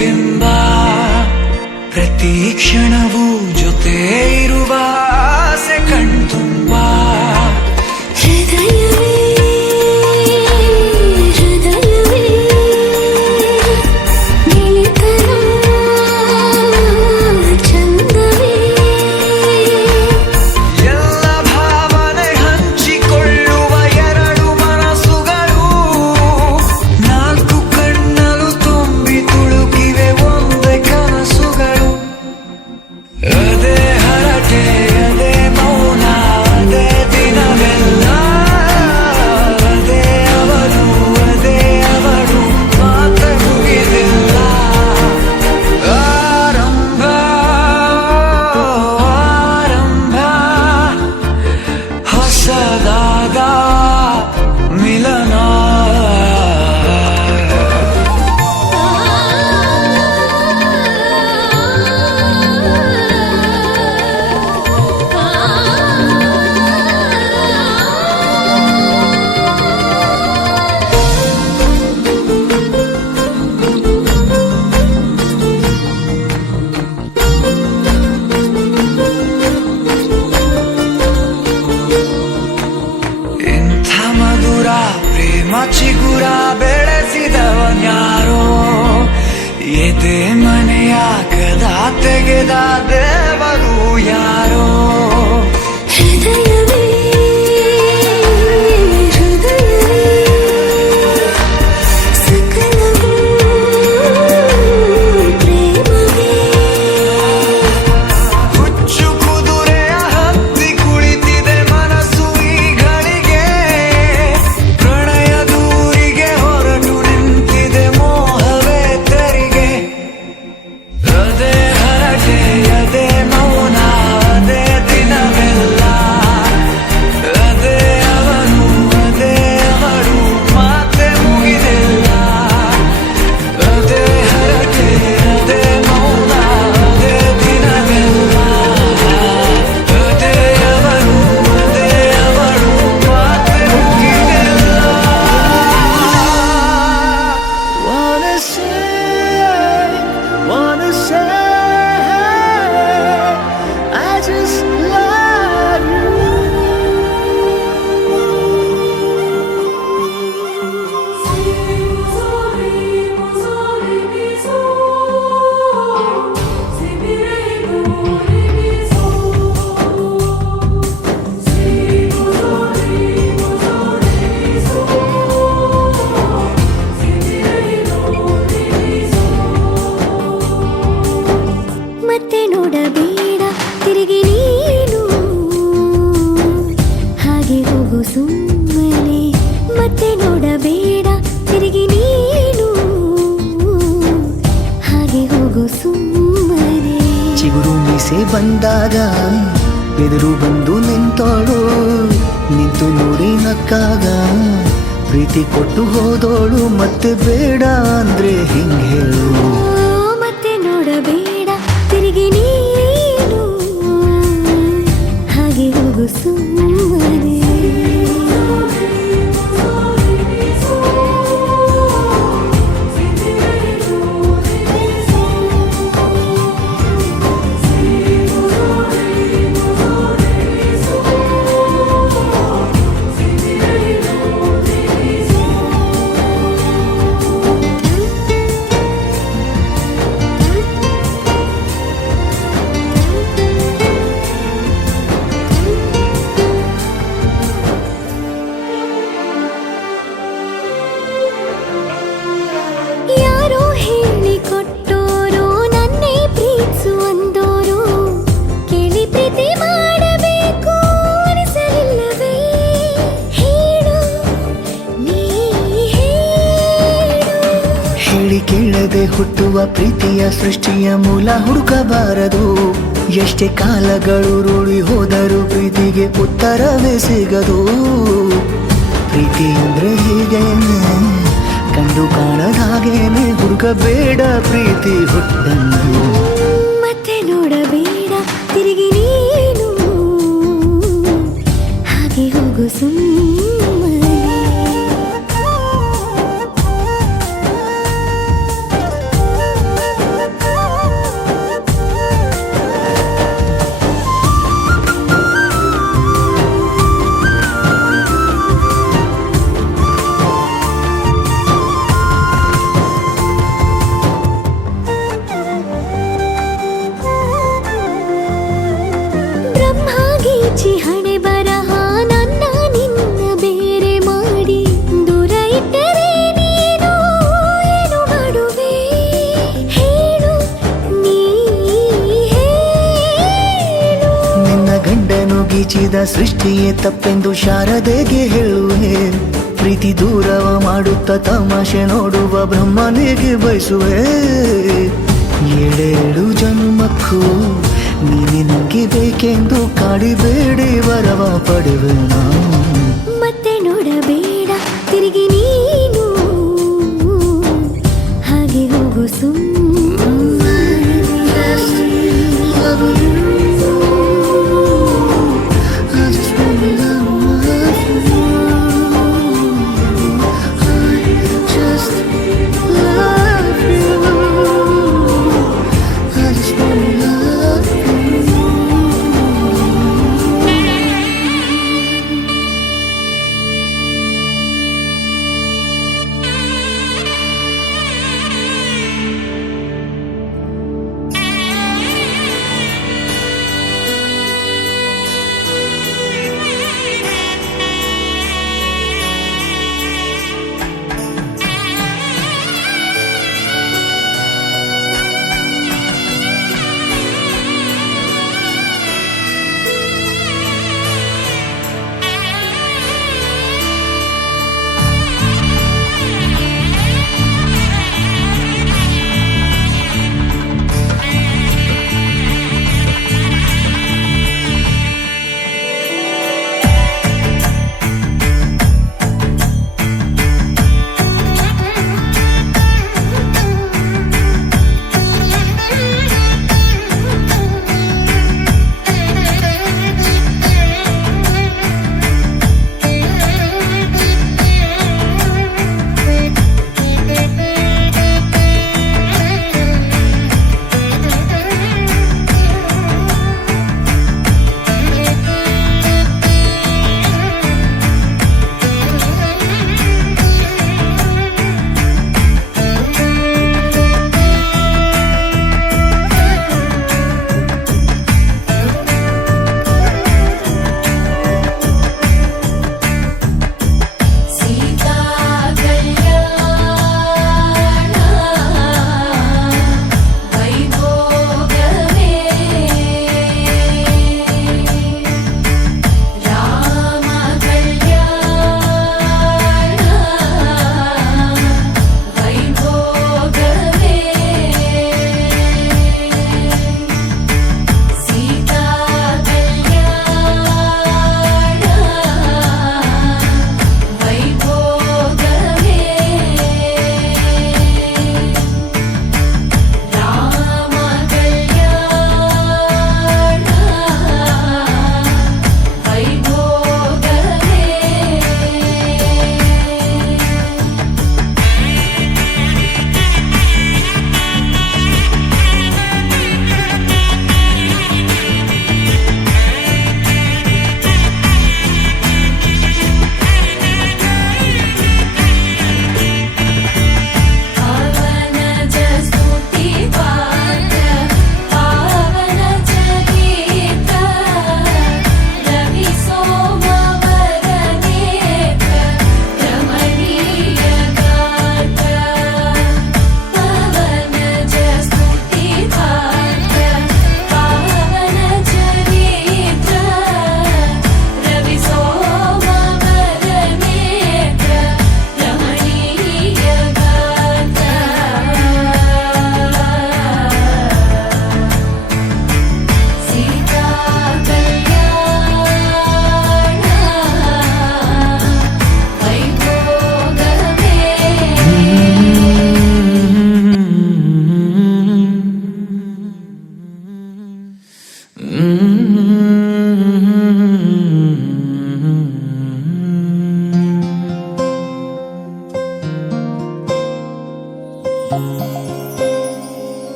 ಪ್ರತಿಬಿಂಬ ಪ್ರತಿ ಕ್ಷಣವೂ ಜೊತೆ ಇರುವ ಆಸೆ ಕಣ್ತುಂಬ ಹೃದಯವೇ ಹೃದಯವೇ ಗೆಳೆತನ ಚಂದವೇ ಎಲ್ಲ ಭಾವನೆ ಹಂಚಿಕೊಳ್ಳುವ ಎರಡು ಮನಸ್ಸುಗಳು ನಾಲ್ಕು ಕಣ್ಣಲು ತುಂಬಿ ತುಳುಕಿವೆ ಒಂದೇ ಕನಸುಗಳು ಅದೇ ಹರಟೆ ಅದೇ ಮೌನ ಅದೇ ದಿನವೆಲ್ಲ ಅದೇ ಅವಳು ಮಾತೆ ಮುಗಿದಿಲ್ಲ ಆರಂಭ ಆರಂಭ ಹೊಸದಾದ ಮಿಲನ ಇಂಥ ಮಧುರ ಪ್ರೇಮ ಚಿಗುರ ಬೆಳೆಸಿದವನ್ಯಾರೋ ಎದೆ ಮನೆಯ ಕದ ತೆಗೆದ ದೇವರು ಯಾರೋ ಹೃದಯವೇ ಹೃದಯವೇ ಸಕಲವೂ ಪ್ರೇಮವೇ ಹುಚ್ಚು ಕುದುರೆಯ ಹತ್ತಿ ಕುಳಿತಿದೆ ಮನಸ್ಸು ಈಗಳಿಗೆ ಪ್ರಣಯ ದೂರಿಗೆ ಹೊರಟು ನಿಂತಿದೆ ಮೋಹವೇ ತೆರಿಗೆ ಅದೇ ಹರಟೆ ಅದೇ ಮೌನ ಅದೇ ದಿನವೆಲ್ಲ ಅದೇ ಅವನು ಮಾತೆ ಮುಗಿದಿಲ್ಲ ಅದೇ ಹರಟೆ ಅದೇ ಮೌನ ಅದೇ ದಿನವೆಲ್ಲ ಅದೇ ಅವನು ಮಾತೆ ಮುಗಿದಿಲ್ಲ Wanna say, I just love you. ಮತ್ತೆ ನೋಡಬೇಡ ತಿರುಗಿ ನೀನು ಹಾಗೆ ಹೋಗು ಸುಮ್ಮನೆ ಮತ್ತೆ ನೋಡಬೇಡ ತಿರುಗಿ ನೀನು ಹಾಗೆ ಹೋಗು ಸುಮ್ಮನೆ ಚಿಗುರು ಮೀಸೆ ಬಂದಾಗ ಎದುರು ಬಂದು ನಿಂತೋಳು ನಿಂತು ನೋಡಿ ನಕ್ಕಾಗ ಪ್ರೀತಿ ಕೊಟ್ಟು ಹೋದೋಳು ಮತ್ತೆ ಬೇಡ ಅಂದ್ರೆ ಹಿಂಗೆ ಹೇಳು ಮತ್ತೆ ನೋಡಬೇಡ ತಿರುಗಿ ನೀನು ಹಾಗೆ ಹೋಗು ಸುಮ್ಮನೆ ಯಾರೋ ಹೇಳಿಕೊಟ್ಟೋರು ನನ್ನೇ ಪ್ರೀತಿಸುವಂದೋರು ಕೇಳಿ ಪ್ರೀತಿ ಮಾಡಬೇಕು ಅನಿಸಲಿಲ್ಲವೇ ಹೇಳು ನೀ ಹೇಳು ಹೇಳಿ ಕೇಳದೆ ಹುಟ್ಟುವ ಪ್ರೀತಿಯ ಸೃಷ್ಟಿಯ ಮೂಲ ಹುಡುಕಬಾರದು ಎಷ್ಟೇ ಕಾಲಗಳು ರೂಢಿ ಹೋದರೂ ಪ್ರೀತಿಗೆ ಉತ್ತರವೇ ಸಿಗದು ಪ್ರೀತಿ ಅಂದ್ರೆ ಹೀಗೇನೆ ಕಂಡು ಕಾಣದ ಹಾಗೇನೆ ಹುಡುಕಬೇಡ ಪ್ರೀತಿ ಹುಟ್ಟಂದು ಮತ್ತೆ ನೋಡಬೇಡ ತಿರುಗಿ ನೀನು ಹಾಗೆ ಹೋಗು ಸುಮ್ಮನೆ ಗೀಚಿದ ಸೃಷ್ಟಿಯೇ ತಪ್ಪೆಂದು ಶಾರದೆಗೆ ಹೇಳುವೆ. ಪ್ರೀತಿ ದೂರವ ಮಾಡುತ್ತ ತಮಾಷೆ ನೋಡುವ ಬ್ರಹ್ಮನಿಗೆ ಬಯಸುವೆ. ಏಳೇಳು ಜನ್ಮಕ್ಕೂ ನೀನಿನಗೆ ಬೇಕೆಂದು ಕಾಡಿಬೇಡಿ ವರವ ಪಡೆವೆ ನಾನು. ಮತ್ತೆ ನೋಡಬೇಡ ತಿರುಗಿ ನೀನು, ಹಾಗೆ ಹೋಗು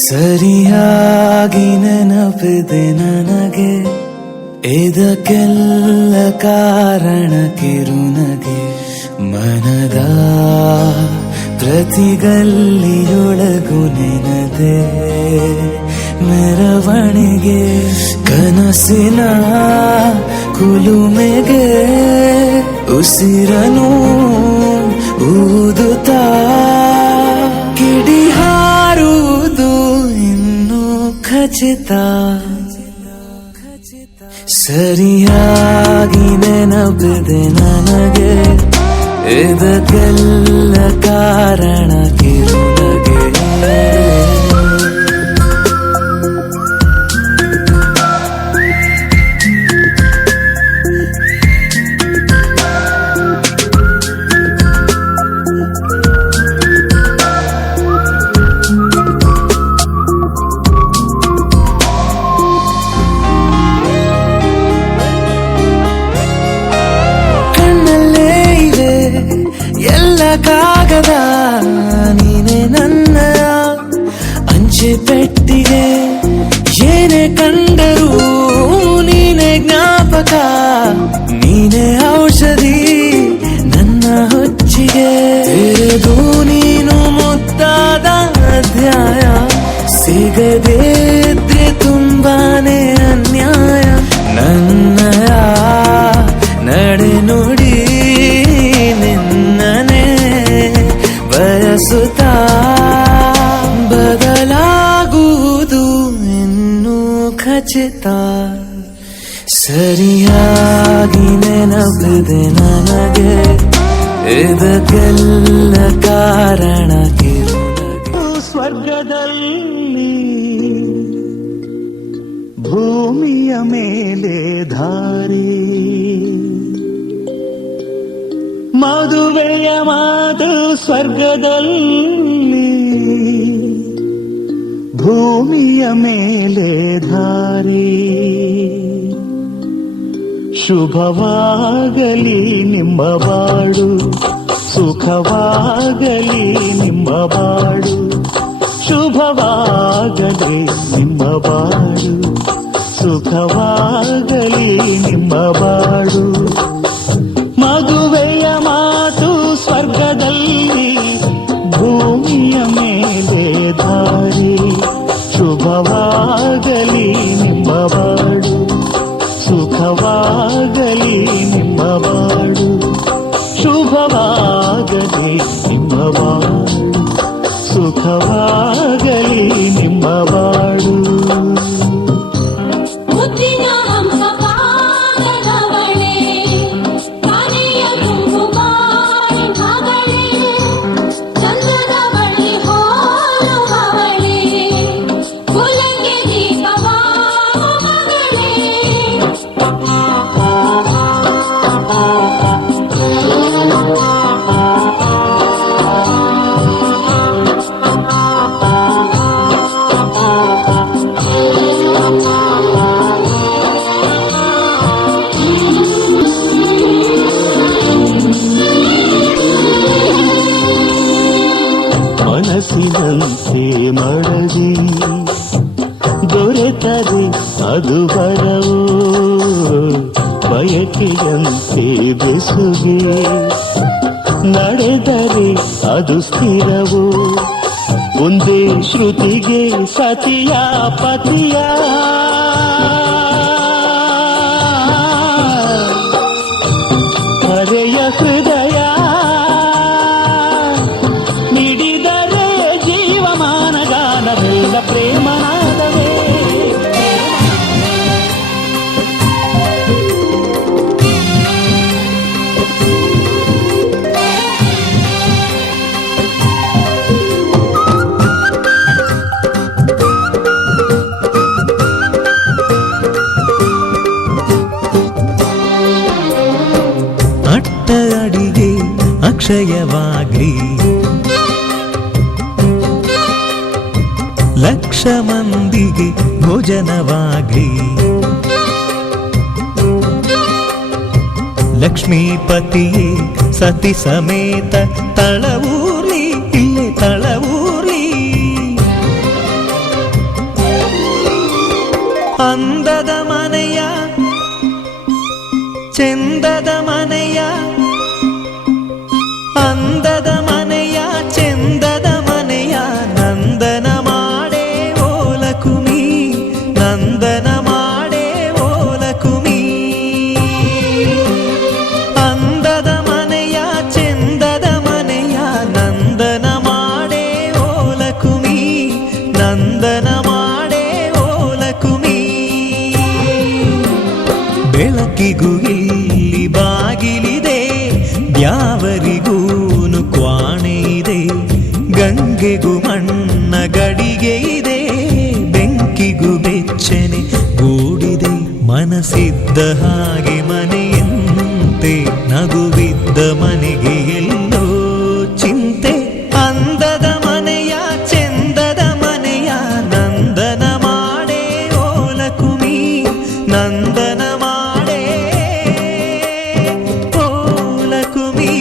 ಸರಿಯಾಗಿ ನೆನಪಿದೆ ನನಗೆ ಇದಕ್ಕೆಲ್ಲ ಕಾರಣ ಕಿರುನಗೆ ಮನದ ಪ್ರತಿಗಲ್ಲಿಯೊಳಗು ನೆನದೆ ಮೆರವಣಿಗೆ ಕನಸಿನ ಕುಲುಮೆಗೆ ಉಸಿರನು ಊದುತ್ತಾ ಕಿಡಿ ಹಾರುವುದು ಇನ್ನು ಖಚಿತ ಸರಿಯಾಗಿ ನೆನಪಿದೆ ನನಗೆ ಇದಕ್ಕೆಲ್ಲ ಕಾರಣ ಕಿರುನಗೆ ಕಾಗದ ನೀನೆ ನನ್ನ ಅಂಚೆ ಪೆಟ್ಟಿಗೆ ಏನೇ ಕಂಡರೂ ನೀನೆ ಜ್ಞಾಪಕ ನೀನೆ ಔಷಧಿ ನನ್ನ ಹೊಚ್ಚಿಗೆ ತೆರೆದು ನೀನು ಮುದ್ದಾದ ಅಧ್ಯಾಯ ಸಿಗದೇ ಇದ್ರೆ ತುಂಬಾನೇ ಅನ್ಯಾಯ ನನ್ನಯ ನಡೆ ನುಡಿ ನಿನ್ನನೆ ಬಯಸುತ್ತಾ ಬದಲಾಗುವುದು ಇನ್ನೂ ಖಚಿತ ಸರಿಯಾಗಿ ನೆನಪಿದೆ ನನಗೆ ಇದಕ್ಕೆಲ್ಲ ಕಾರಣ ಕಿರುನಗೆ ಸ್ವರ್ಗದಲ್ಲಿ ಭೂಮಿಯ ಮೇಲೆ ಧಾರೆ ಮದುವೆಯ ಮಾತು ಸ್ವರ್ಗದಲ್ಲಿ ಭೂಮಿಯ ಮೇಲೆ ಧಾರೆ ಶುಭವಾಗಲಿ ನಿಮ್ಮ ಬಾಳು ಸುಖವಾಗಲಿ ನಿಮ್ಮ ಬಾಳು ಶುಭವಾಗಲಿ ನಿಮ್ಮ ಬಾಳು ಸುಖವಾಗಲಿ ನಿಮ್ಮ ಬಾಳು ಮದುವೆಯ ಮಾತು ಸ್ವರ್ಗದಲ್ಲಿ ಭೂಮಿಯ ಮೇಲೆ ಧಾರೆ ಶುಭವಾಗಲಿ ನಿಮ್ಮ ಬಾಳು ಸುಖವಾಗಲಿ ನಿಮ್ಮ ಬಾಳು ಶುಭವಾಗಲಿ ನಿಮ್ಮ ಬಾಳು ಸುಖವಾಗಲಿ ನಿಮ್ಮ ಬಾಳು ಮನಸ್ಸಿನಂತೆ ಮಡದಿ ದೊರೆತದೆ ಅದು ಬರವು ಬಯಕೆಯಂತೆ ಬೆಸುಗೆ ನಡೆದರೆ ಅದು ಸ್ಥಿರವು ಒಂದೇ ಶ್ರುತಿಗೆ ಸತಿಯ ಪತಿಯ ಹರೆಯ ಹೃದಯ ಪ್ರೇಮನಾದವೇ ಅಟ್ಟ ಅಡಿಗೆ ಅಕ್ಷಯವಾಗ್ಲಿ ಲಕ್ಷ ಮಂದಿಗೆ ಭೋಜನವಾಗ್ಲಿ ಲಕ್ಷ್ಮೀಪತಿಯೇ ಸತಿ ಸಮೇತ ತಳವೂರ್ಲಿ ಇಲ್ಲೇ ತಳವೂರ್ಲಿ ಅಂದದ ಮನೆಯ ಚೆಂದದ ಮನೆಯ ಅಂದದ ಮನೆಯ ಚೆಂದದ ಮನೆಯ ನಂದನ ಮಾಡೇ ಓಲಕುಮಿ ನಂದನ ಮಾಡೇ ಓಲಕುಮಿ ಅಂದದ ಮನೆಯ ಚೆಂದದ ಮನೆಯ ನಂದನ ಮಾಡೇ ಓಲಕುಮಿ ನಂದನ ಮಾಡೇ ಓಲಕುಮಿ ಯಾವರಿಗೂನು ಕ್ವಾಣೆ ಇದೆ, ಗಂಗೆಗೂ ಮಣ್ಣ ಗಡಿಗೆ ಇದೆ, ಬೆಂಕಿಗೂ ಬೆಚ್ಚನೆ ಗೂಡಿದೆ. ಮನಸ್ಸಿದ್ದ ಹಾಗೆ ಮನೆಯಂತೆ, ನಗುವಿದ್ದ ಮನೆಗೆ ಎಲ್ಲೋ ಚಿಂತೆ. ಅಂದದ ಮನೆಯ ಚೆಂದದ ಮನೆಯ ನಂದನ ಮಾಡೇ ಓಲಕುಮಿ, ನಂದನ ಮಾಡೇ ಓಲಕುಮಿ.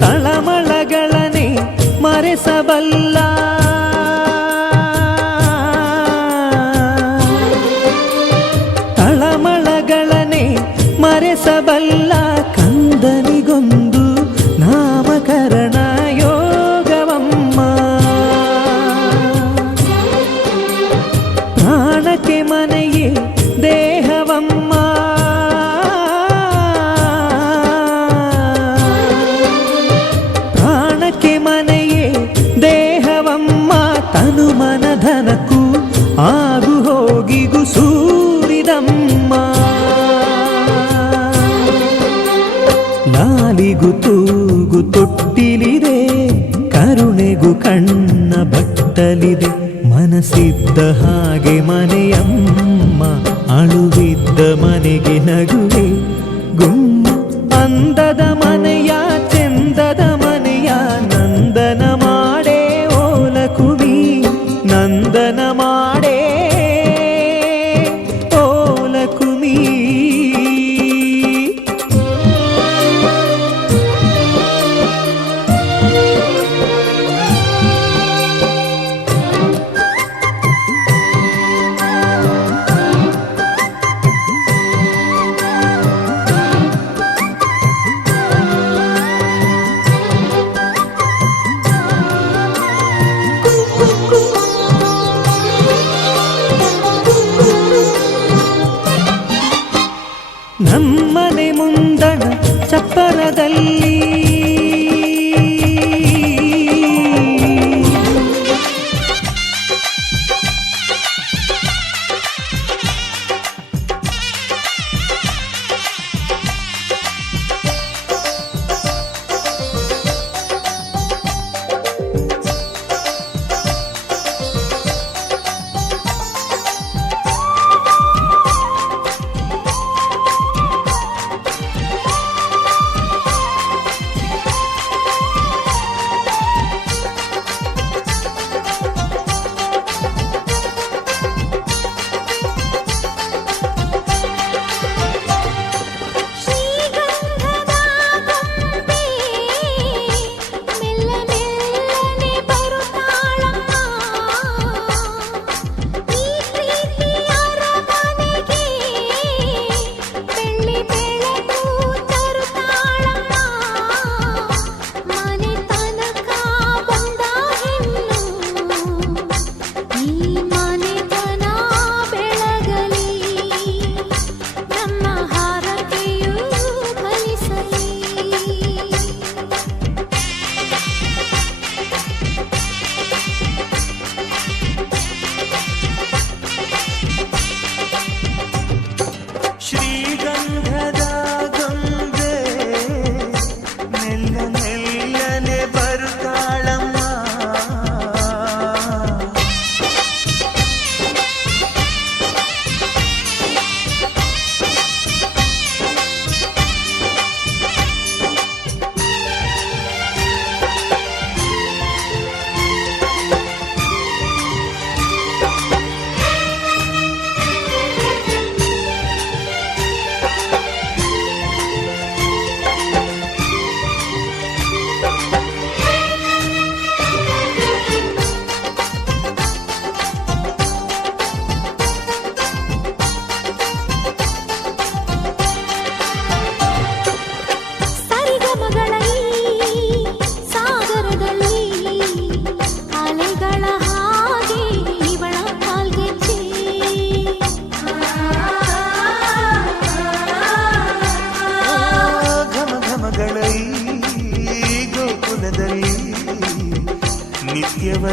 ತಳಮಳಗಳನೆ ಮರೆಸಬಲ್ಲ, ತಳಮಳಗಳನೆ ಮರೆಸಬಲ್ಲ, ಕಂದನಿಗೊಂದು ನಾಮಕರಣ ಯೋಗವಮ್ಮ. ಪ್ರಾಣಕ್ಕೆ ಮನೆಯೇ ದೇಹವಮ್ಮ, ಪ್ರಾಣಕ್ಕೆ ಮನೆಯೇ ದೇಹವಮ್ಮ. ತನು ಮನಧನಕ್ಕೂ ಆಗು ಹೋಗಿಗೂ ಸೂರಿದಮ್ಮ. ಲಾಲಿಗೂ ತೂಗು ತೊಟ್ಟಿಲಿದೆ, ಕರುಣೆಗೂ ಕಣ್ಣ ಬಟ್ಟಲಿದೆ. ಮನಸ್ಸಿದ್ದ ಹಾಗೆ ಮನೆಯಮ್ಮ, ಅಳುವಿದ್ದ ಮನೆಗೆ ನಗುವೆ ಗುಮ್ಮ. ಅಂದದ ಮನೆಯ ಚೆಂದದ ಮನೆಯ ನಂದನ ಮಾಡೇ ಓಲಕುಮಿ, ನಂದನ ಮಾಡೇ ಓಲಕುಮಿ. ನಮ್ಮನೆ ಮುಂದಣ ಚಪ್ಪರದಲ್ಲಿ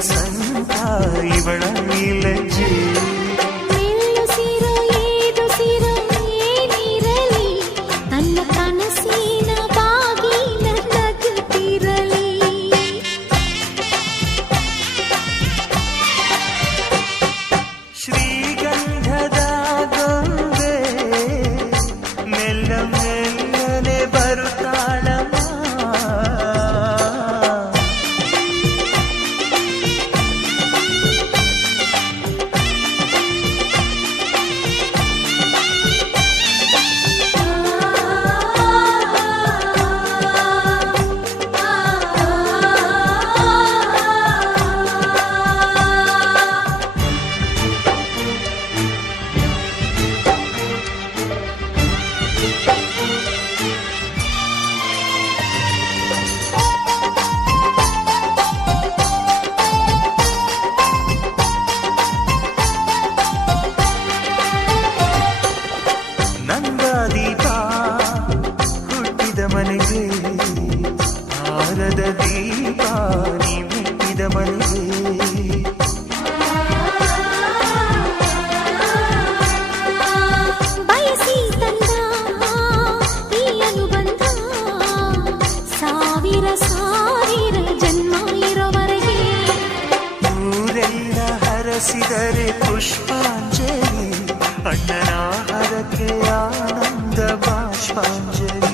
ವಸಂತ ಇವಳ ಲಜ್ಜೆ ಮೆಲ್ಲುಸಿರೋ ಏದುಸಿರೋ ಏನಿರಲಿ ತನ್ನ ಕನಸಿನ ಬಾಗಿಲ ನಗುತ್ತಿರಲಿ ಶ್ರೀಗಂಧದ ಗೊಂಬೆ ಮೆಲ್ಲ ಮೆಲ್ಲನೆ ಬರುತ್ತಾಳಮ್ಮ ನಂದಾದೀಪ ಹುಟ್ಟಿದ ಮನೆಗೆ ಹಾರದ ದೀಪ ನೀ ಮೆಟ್ಟಿದ ಮನೆಗೆ ಬಯಸಿ ತಂದ ಈ ಅನುಬಂಧ ಸಾವಿರ ಸಾವಿರ ಜನ್ಮ ಇರೋವರೆಗೆ ಊರೆಲ್ಲ ಹರಸಿದರೆ ಪುಷ್ಪಾಂಜಲಿ ಅಣ್ಣನ ಹರಕೆ ಆನಂದ ಬಾಷ್ಪಾಂಜಲಿ